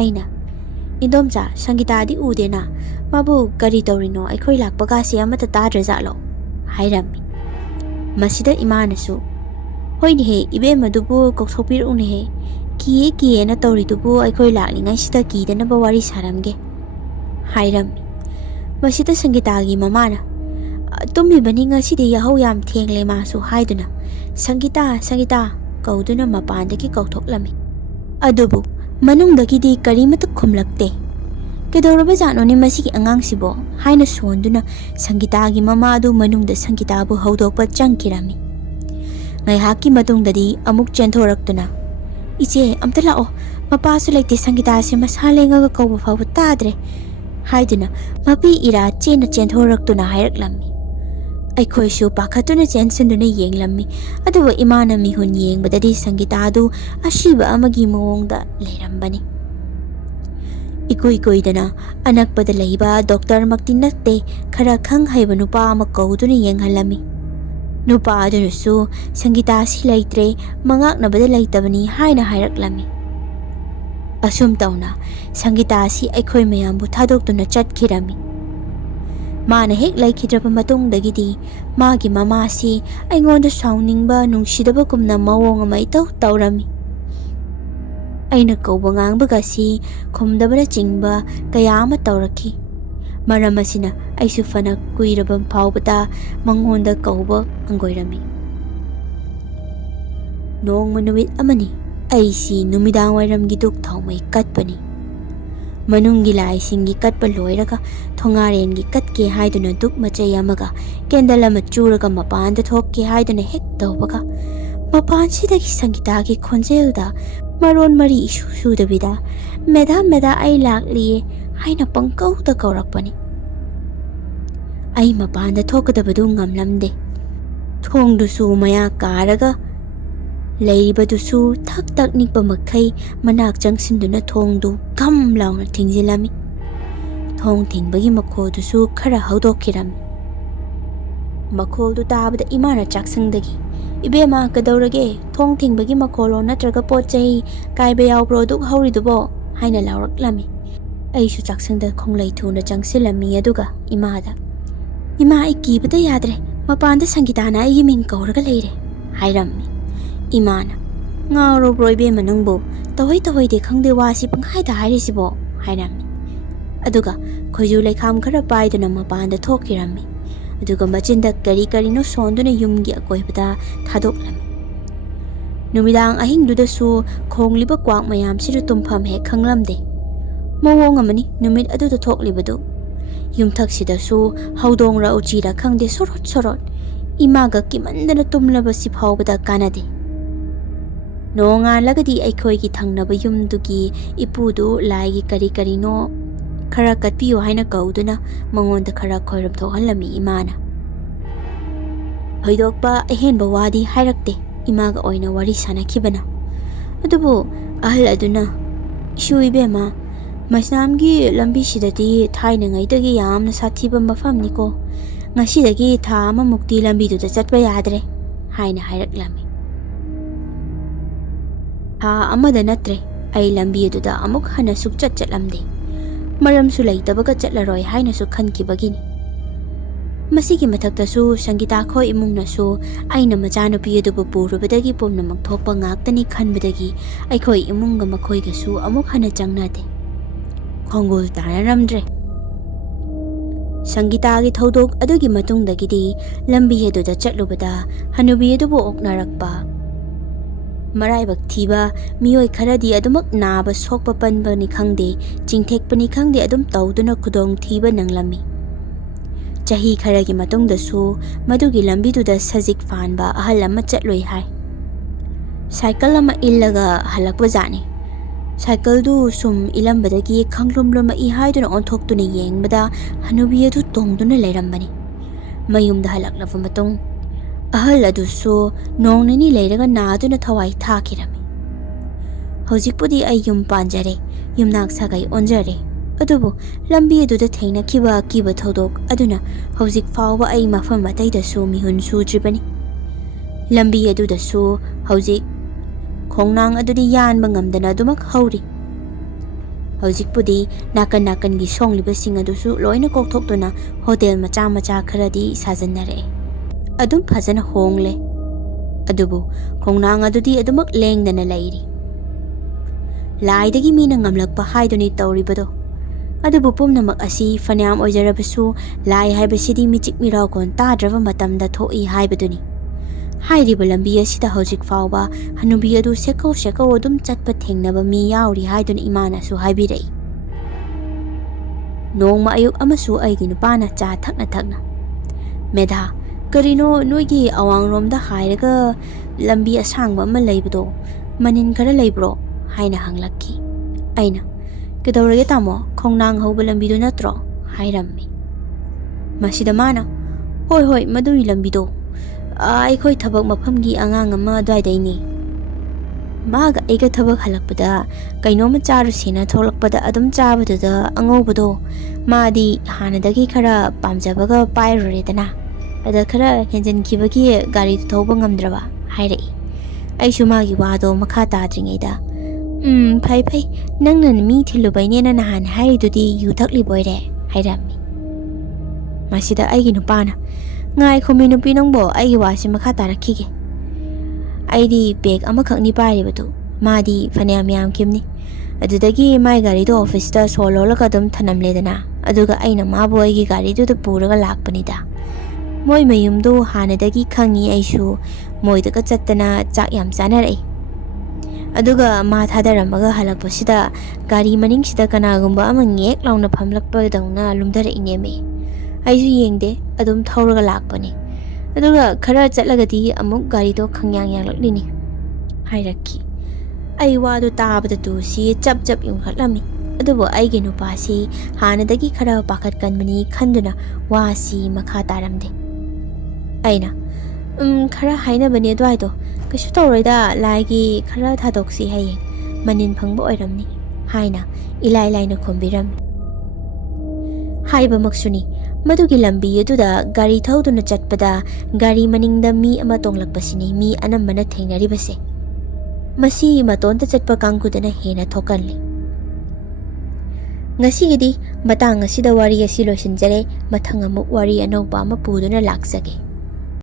aina Indomja Sangita di udena mabu gari taurino aikhoi lakpaga se amata tadrajalo hairami masida imanasu hoini he ibe madubu kokthopir uni he kiye na tauridubu aikhoi laklingai sida kidana ba wari saramge hairami masida Sangita gi mamana tumi baninga sidi yahau yam thengle masu haiduna Sangita kauduna mapandagi kauthoklami adubu manungdagi di karimata khumlakte kedoraba janoni masigi angang-sibo haina sonduna Sangita gi mama adu manungda Sangita bu haudokpa changkirami ngai haki matungdadi amuk chenthораktuna iche amta lao mapasu leite Sangita se masalenga ga kauba fabu tadre haiduna mapi ira chena chenthораktuna hairaklami aikhoi su pakhatuna chensunduna yenglammi aduwa imana mihun yengbadadi Sangita adu ashiba amagi mawongda leirambani ikoidana anakpada leiba doctor makti natte khara khang haiba nupa ama kauduna yenghalami nupa adunusu Sangita si leitre mangaknabada leitabani haina hairaklami asum tauna Sangita si aikhoi mayambu thadoktuna chatkirami Mana hek laikhidraba matungdagidi magi mama si aingonda sauningba nungsidaba kumna mawong ama itaw tawrami aina kauba ngangbaga si khumdabara chingba kaya ama tawrakhi maram asina aisu fana kuiraba phawbata mangonda kauba angoirami nongma numit amani aisi numidang wairamgi duk thawmai katpani Manunggi lai singi katpa loiraga thongarengi katke haiduna duk machay amaga kendala machuraga mapanda thokke haiduna hek tawbaga mapan sidagi Sangita gi khonjelda maron mari isu dabida meda ai lakliye haina pangkauda kaurakpani ai mapanda thokadabadu ngamlamde thongdusu maya karaga Leibadusu tak nikpa makai manak jangsinduna thongdu gam launa thingzilami thong thingbagi makhodusu khara haudokirami makholdu tabada imana chaksangdagi ibema kadaurage thong thingbagi makholo natraga pochai kaiba yawbro duk hauridubo haina lauraklami aisu chaksangda khonglai thuna jangsilami aduga imada ima ai kibada yadre mapanda Sangita na ai min kauraga leire hairami Imana ngaro broibe manungbo tawai de khangde wasi panghaida hairisibo hairami aduga khoju leikham khara paiduna mapanda thokirami aduga machinda kari no sonduna yumgi akoibada thadoklami numidang ahingduda su khongliba kwak mayam siru tumpham he khanglamde mawong amani numit aduda thoklibadu yumthak sida su haudongra uchira khangde sorot imaga kimandana tumlaba si phawbada kanade Nonga lagadi aikhoi gi thangnaba yumdugi ipudu laigi kari no khara katpiyo haina kauduna mangonda khara khoiram thohalami imana hoidokpa ahenba wadi hairakte imaga oina wari sanakhibana adubu ahal aduna isu ibema masnamgi lambi sidati thaina ngaidagi yamna sathiba mafamniko ngasidagi tha ama mukti lambi du chatpa yadre haina hairaklami Ha amada natre ai lambi aduda amuk hana sukchat chatlamde maram su leitabaga chatlaroi haina su khankibagini masigi mathakta su Sangita khoi imungna su aina machanupi adubu purubadagi pumnamak thokpa ngaktani khanbadagi aikhoi imunga makhoi ga su amuk hana changnade ꯈꯣꯡꯒꯨꯜ ꯇꯥꯅꯔꯝꯗ꯭ꯔꯦ꯫ ꯁꯪꯒꯤꯇꯥꯒꯤ ꯊꯧꯗꯣꯛ ꯑꯗꯨꯒꯤ ꯃꯇꯨꯡꯗꯒꯤꯗꯤ ꯂꯝꯕꯤ ꯑꯗꯨꯗ ꯆꯠꯂꯨꯕꯗ ꯍꯅꯨꯕꯤ ꯑꯗꯨꯕꯨ ꯑꯣꯛꯅꯔꯛꯄ, ꯃꯔꯥꯏꯕꯛ ꯊꯤꯕ ꯃꯤꯑꯣꯏ ꯈꯔꯗꯤ ꯑꯗꯨꯃꯛ ꯅꯥꯕ ꯁꯣꯛꯄ ꯄꯟꯕꯅꯤ ꯈꯪꯗꯦ, ꯆꯤꯡꯊꯦꯛꯄꯅꯤ ꯈꯪꯗꯦ ꯑꯗꯨꯝ ꯇꯧꯗꯨꯅ ꯈꯨꯗꯣꯡꯊꯤꯕ ꯅꯪꯂꯝꯃꯤ꯫ ꯆꯍꯤ ꯈꯔꯒꯤ ꯃꯇꯨꯡꯗꯁꯨ ꯃꯗꯨꯒꯤ ꯂꯝꯕꯤꯗꯨꯗ ꯁꯖꯤꯛ ꯐꯥꯟꯕ ꯑꯍꯜ ꯑꯃ ꯆꯠꯂꯨꯏ ꯍꯥꯏ꯫ ꯁꯥꯏꯀꯜ ꯑꯃ ꯏꯜꯂꯒ ꯍꯜꯂꯛꯄꯖꯥꯠꯅꯤ꯫ ꯁꯥꯏꯀꯜꯗꯨ ꯁꯨꯝ ꯏꯂꯝꯕꯗꯒꯤ ꯈꯪꯂꯨꯝ ꯂꯨꯝꯃꯛꯏ ꯍꯥꯏꯗꯨꯅ ꯑꯣꯟꯊꯣꯛꯇꯨꯅ ꯌꯦꯡꯕꯗ ꯍꯅꯨꯕꯤ ꯑꯗꯨ ꯇꯣꯡꯗꯨꯅ ꯂꯩꯔꯝꯕꯅꯤ꯫ ꯃꯌꯨꯝꯗ ꯍꯜꯂꯛꯂꯕ ꯃꯇꯨꯡ ꯑꯍꯜ ꯑꯗꯨꯁꯨ ꯅꯣꯡ ꯅꯤꯅꯤ ꯂꯩꯔꯒ ꯅꯥꯗꯨꯅ ꯊꯋꯥꯏ ꯊꯥꯈꯤꯔꯝꯃꯤ꯫ ꯍꯧꯖꯤꯛꯄꯨꯗꯤ ꯑꯩ ꯌꯨꯝ ꯄꯥꯟꯖꯔꯦ, ꯌꯨꯝꯅꯥꯛ ꯁꯥꯒꯩ ꯑꯣꯟꯖꯔꯦ, ꯑꯗꯨꯕꯨ ꯂꯝꯕꯤ ꯑꯗꯨꯗ ꯊꯦꯡꯅꯈꯤꯕ ꯑꯀꯤꯕ ꯊꯧꯗꯣꯛ ꯑꯗꯨꯅ ꯍꯧꯖꯤꯛ ꯐꯥꯎꯕ ꯑꯩ ꯃꯐꯝ ꯑꯇꯩꯗꯁꯨ ꯃꯤꯍꯨꯟ ꯁꯨꯗ꯭ꯔꯤꯕꯅꯤ꯫ ꯂꯝꯕꯤ ꯑꯗꯨꯗꯁꯨ ꯍꯧꯖꯤꯛ ꯈꯣꯡꯅꯥꯡ ꯑꯗꯨꯗꯤ ꯌꯥꯟꯕ ꯉꯝꯗꯅ ꯑꯗꯨꯃꯛ ꯍꯧꯔꯤ꯫ ꯍꯧꯖꯤꯛꯄꯨꯗꯤ ꯅꯥꯀꯟ ꯅꯥꯀꯟꯒꯤ ꯁꯣꯡꯂꯤꯕꯁꯤꯡ ꯑꯗꯨꯁꯨ ꯂꯣꯏꯅ ꯀꯣꯛꯊꯣꯛꯇꯨꯅ ꯍꯣꯇꯦꯜ ꯃꯆꯥ ꯃꯆꯥ ꯈꯔꯗꯤ ꯁꯥꯖꯟꯅꯔꯛꯑꯦ, ꯑꯗꯨꯝ ꯐꯖꯅ ꯍꯣꯡꯂꯦ꯫ ꯑꯗꯨꯕꯨ ꯈꯣꯡꯅꯥꯡ ꯑꯗꯨꯗꯤ ꯑꯗꯨꯃꯛ ꯂꯦꯡꯗꯅ ꯂꯩꯔꯤ꯫ ꯂꯥꯏꯗꯒꯤ ꯃꯤꯅ ꯉꯝꯂꯛꯄ ꯍꯥꯏꯗꯨꯅꯤ ꯇꯧꯔꯤꯕꯗꯣ꯫ ꯑꯗꯨꯕꯨ ꯄꯨꯝꯅꯃꯛ ꯑꯁꯤ ꯐꯅꯌꯥꯝ ꯑꯣꯏꯖꯔꯕꯁꯨ ꯂꯥꯏ ꯍꯥꯏꯕꯁꯤꯗꯤ ꯃꯤꯆꯤꯛ ꯃꯤꯔꯥꯎꯈꯣꯟ ꯇꯥꯗ꯭ꯔꯕ ꯃꯇꯝꯗ ꯊꯣꯛꯏ ꯍꯥꯏꯕꯗꯨꯅꯤ꯫ ꯍꯥꯏꯔꯤꯕ ꯂꯝꯕꯤ ꯑꯁꯤꯗ ꯍꯧꯖꯤꯛ ꯐꯥꯎꯕ ꯍꯅꯨꯕꯤ ꯑꯗꯨ ꯁꯦꯛꯀꯧ ꯁꯦꯛꯀꯧ ꯑꯗꯨꯝ ꯆꯠꯄ ꯊꯦꯡꯅꯕ ꯃꯤ ꯌꯥꯎꯔꯤ ꯍꯥꯏꯗꯨꯅ ꯏꯃꯥꯅꯁꯨ ꯍꯥꯏꯕꯤꯔꯛꯏ꯫ ꯅꯣꯡꯃ ꯑꯌꯨꯛ ꯑꯃꯁꯨ ꯑꯩꯒꯤ ꯅꯨꯄꯥꯅ ꯆꯥ ꯊꯛꯅ ꯊꯛꯅ, "ꯃꯦꯙꯥ, ꯀꯔꯤꯅꯣ ꯅꯣꯏꯒꯤ ꯑꯋꯥꯡꯂꯣꯝꯗ ꯍꯥꯏꯔꯒ ꯂꯝꯕꯤ ꯑꯁꯥꯡꯕ ꯑꯃ ꯂꯩꯕꯗꯣ, ꯃꯅꯤꯟ ꯈꯔ ꯂꯩꯕ꯭ꯔꯣ?" ꯍꯥꯏꯅ ꯍꯪꯂꯛꯈꯤ꯫ ꯑꯩꯅ, "ꯀꯩꯗꯧꯔꯒꯦ ꯇꯥꯃꯣ, ꯈꯣꯡꯅꯥꯡ ꯍꯧꯕ ꯂꯝꯕꯤꯗꯨ ꯅꯠꯇ꯭ꯔꯣ?" ꯍꯥꯏꯔꯝꯃꯤ꯫ ꯃꯁꯤꯗ ꯃꯥꯅ, "ꯍꯣꯏ ꯍꯣꯏ, ꯃꯗꯨꯒꯤ ꯂꯝꯕꯤꯗꯣ, ꯑꯩꯈꯣꯏ ꯊꯕꯛ ꯃꯐꯝꯒꯤ ꯑꯉꯥꯡ ꯑꯃ ꯑꯗꯨꯋꯥꯏꯗꯩꯅꯤ꯫ ꯃꯥꯒ ꯑꯩꯒ ꯊꯕꯛ ꯍꯜꯂꯛꯄꯗ ꯀꯩꯅꯣꯝꯃ ꯆꯥꯔꯨꯁꯦꯅ ꯊꯣꯛꯂꯛꯄꯗ ꯑꯗꯨꯝ ꯆꯥꯕꯗꯨꯗ ꯑꯉꯧꯕꯗꯣ ꯃꯥꯗꯤ ꯍꯥꯟꯅꯗꯒꯤ ꯈꯔ ꯄꯥꯝꯖꯕꯒ ꯄꯥꯏꯔꯨꯔꯦꯗꯅ, ꯑꯗ ꯈꯔ ꯍꯦꯟꯖꯟꯈꯤꯕꯒꯤ ꯒꯥꯔꯤꯗꯨ ꯊꯧꯕ ꯉꯝꯗ꯭ꯔꯕ" ꯍꯥꯏꯔꯛꯏ꯫ ꯑꯩꯁꯨ ꯃꯥꯒꯤ ꯋꯥꯗꯣ ꯃꯈꯥ ꯇꯥꯗ꯭ꯔꯤꯉꯩꯗ, "ꯐꯩ ꯐꯩ, ꯅꯪꯅ ꯃꯤ ꯊꯤꯜꯂꯨꯕꯩꯅꯦꯅ ꯅꯍꯥꯟ ꯍꯥꯏꯔꯤꯗꯨꯗꯤ ꯌꯨ ꯊꯛꯂꯤꯕꯣꯏꯔꯦ" ꯍꯥꯏꯔꯝꯃꯤ꯫ ꯃꯁꯤꯗ ꯑꯩꯒꯤ ꯅꯨꯄꯥꯅ, "ꯉꯥꯏꯈꯣꯃꯤ ꯅꯨꯄꯤ ꯅꯪꯕꯣ, ꯑꯩꯒꯤ ꯋꯥꯁꯤ ꯃꯈꯥ ꯇꯥꯔꯛꯈꯤꯒꯦ꯫ ꯑꯩꯗꯤ ꯕꯦꯒ ꯑꯃꯈꯛꯅꯤ ꯄꯥꯏꯔꯤꯕꯗꯨ, ꯃꯥꯗꯤ ꯐꯅꯌꯥꯝ ꯌꯥꯝꯈꯤꯕꯅꯤ꯫ ꯑꯗꯨꯗꯒꯤ ꯃꯥꯏ ꯒꯥꯔꯤꯗꯣ ꯑꯣꯐꯤꯁꯇ ꯁꯣ ꯂꯣꯜꯂꯒ ꯑꯗꯨꯝ ꯊꯅꯝꯂꯦꯗꯅ, ꯑꯗꯨꯒ ꯑꯩꯅ ꯃꯥꯕꯨ ꯑꯩꯒꯤ ꯒꯥꯔꯤꯗꯨꯗ ꯄꯨꯔꯒ ꯂꯥꯛꯄꯅꯤꯗ꯫ ꯃꯣꯏ ꯃꯌꯨꯝꯗꯨ ꯍꯥꯟꯅꯗꯒꯤ ꯈꯪꯉꯤ ꯑꯩꯁꯨ, ꯃꯣꯏꯗꯒ ꯆꯠꯇꯅ ꯆꯥꯛ ꯌꯥꯝ ꯆꯥꯅꯔꯛꯏ꯫ ꯑꯗꯨꯒ ꯃꯥ ꯊꯥꯗꯔꯝꯃꯒ ꯍꯜꯂꯛꯄꯁꯤꯗ ꯒꯥꯔꯤ ꯃꯅꯤꯡꯁꯤꯗ ꯀꯅꯥꯒꯨꯝꯕ ꯑꯃ ꯉꯦꯛ ꯂꯥꯎꯅ ꯐꯝꯂꯛꯄꯗꯧꯅ ꯂꯨꯝꯊꯔꯛꯏꯅꯦꯃꯤ꯫ ꯑꯩꯁꯨ ꯌꯦꯡꯗꯦ, ꯑꯗꯨꯝ ꯊꯧꯔꯒ ꯂꯥꯛꯄꯅꯤ꯫ ꯑꯗꯨꯒꯈꯔ ꯆꯠꯂꯒꯗꯤ ꯑꯃꯨꯛ ꯒꯥꯔꯤꯗꯣ ꯈꯪꯌꯥꯡ ꯌꯥꯡꯂꯛꯂꯤꯅꯤ" ꯍꯥꯏꯔꯛꯈꯤ꯫ ꯑꯩ ꯋꯥꯗꯨ ꯇꯥꯕꯗ ꯇꯨꯁꯤ ꯆꯞ ꯆꯞ ꯌꯨꯡꯈꯠꯂꯝꯃꯤ꯫ ꯑꯗꯨꯕꯨ ꯑꯩꯒꯤ ꯅꯨꯄꯥꯁꯤ ꯍꯥꯟꯅꯗꯒꯤ ꯈꯔ ꯄꯥꯈꯠꯀꯟꯕꯅꯤ ꯈꯟꯗꯨꯅ ꯋꯥꯁꯤ ꯃꯈꯥ ꯇꯥꯔꯝꯗꯦ꯫ ꯑꯩꯅ, "ꯈꯔ ꯍꯥꯏꯅꯕꯅꯤ ꯑꯗꯨꯋꯥꯏꯗꯣ, ꯀꯩꯁꯨ ꯇꯧꯔꯣꯏꯗ, ꯂꯥꯏꯒꯤ ꯈꯔ ꯊꯥꯗꯣꯛꯁꯤ ꯍꯌꯦꯡ, ꯃꯅꯤꯟ ꯐꯪꯕ ꯑꯣꯏꯔꯝꯅꯤ" ꯍꯥꯏꯅ ꯏꯂꯥꯏ ꯂꯥꯏꯅ ꯈꯨꯝꯕꯤꯔꯝꯃꯤ꯫ ꯍꯥꯏꯕꯃꯛꯁꯨꯅꯤ, ꯃꯗꯨꯒꯤ ꯂꯝꯕꯤ ꯑꯗꯨꯗ ꯒꯥꯔꯤ ꯊꯧꯗꯨꯅ ꯆꯠꯄꯗ ꯒꯥꯔꯤ ꯃꯅꯤꯡꯗ ꯃꯤ ꯑꯃ ꯇꯣꯡꯂꯛꯄꯁꯤꯅꯤ ꯃꯤ ꯑꯅꯝꯕꯅ ꯊꯦꯡꯅꯔꯤꯕꯁꯦ꯫ ꯃꯁꯤ ꯃꯇꯣꯟꯇ ꯆꯠꯄ ꯀꯥꯡꯕꯨꯗꯅ ꯍꯦꯟꯅ ꯊꯣꯛꯀꯜꯂꯤ꯫ ꯉꯁꯤꯒꯤꯗꯤ ꯃꯇꯥꯡ ꯑꯁꯤꯗ ꯋꯥꯔꯤ ꯑꯁꯤ ꯂꯣꯏꯁꯤꯟꯖꯔꯦ꯫ ꯃꯊꯪ ꯑꯃꯨꯛ ꯋꯥꯔꯤ ꯑꯅꯧꯕ ꯑꯃ ꯄꯨꯗꯨꯅ ꯂꯥꯛꯆꯒꯦ꯫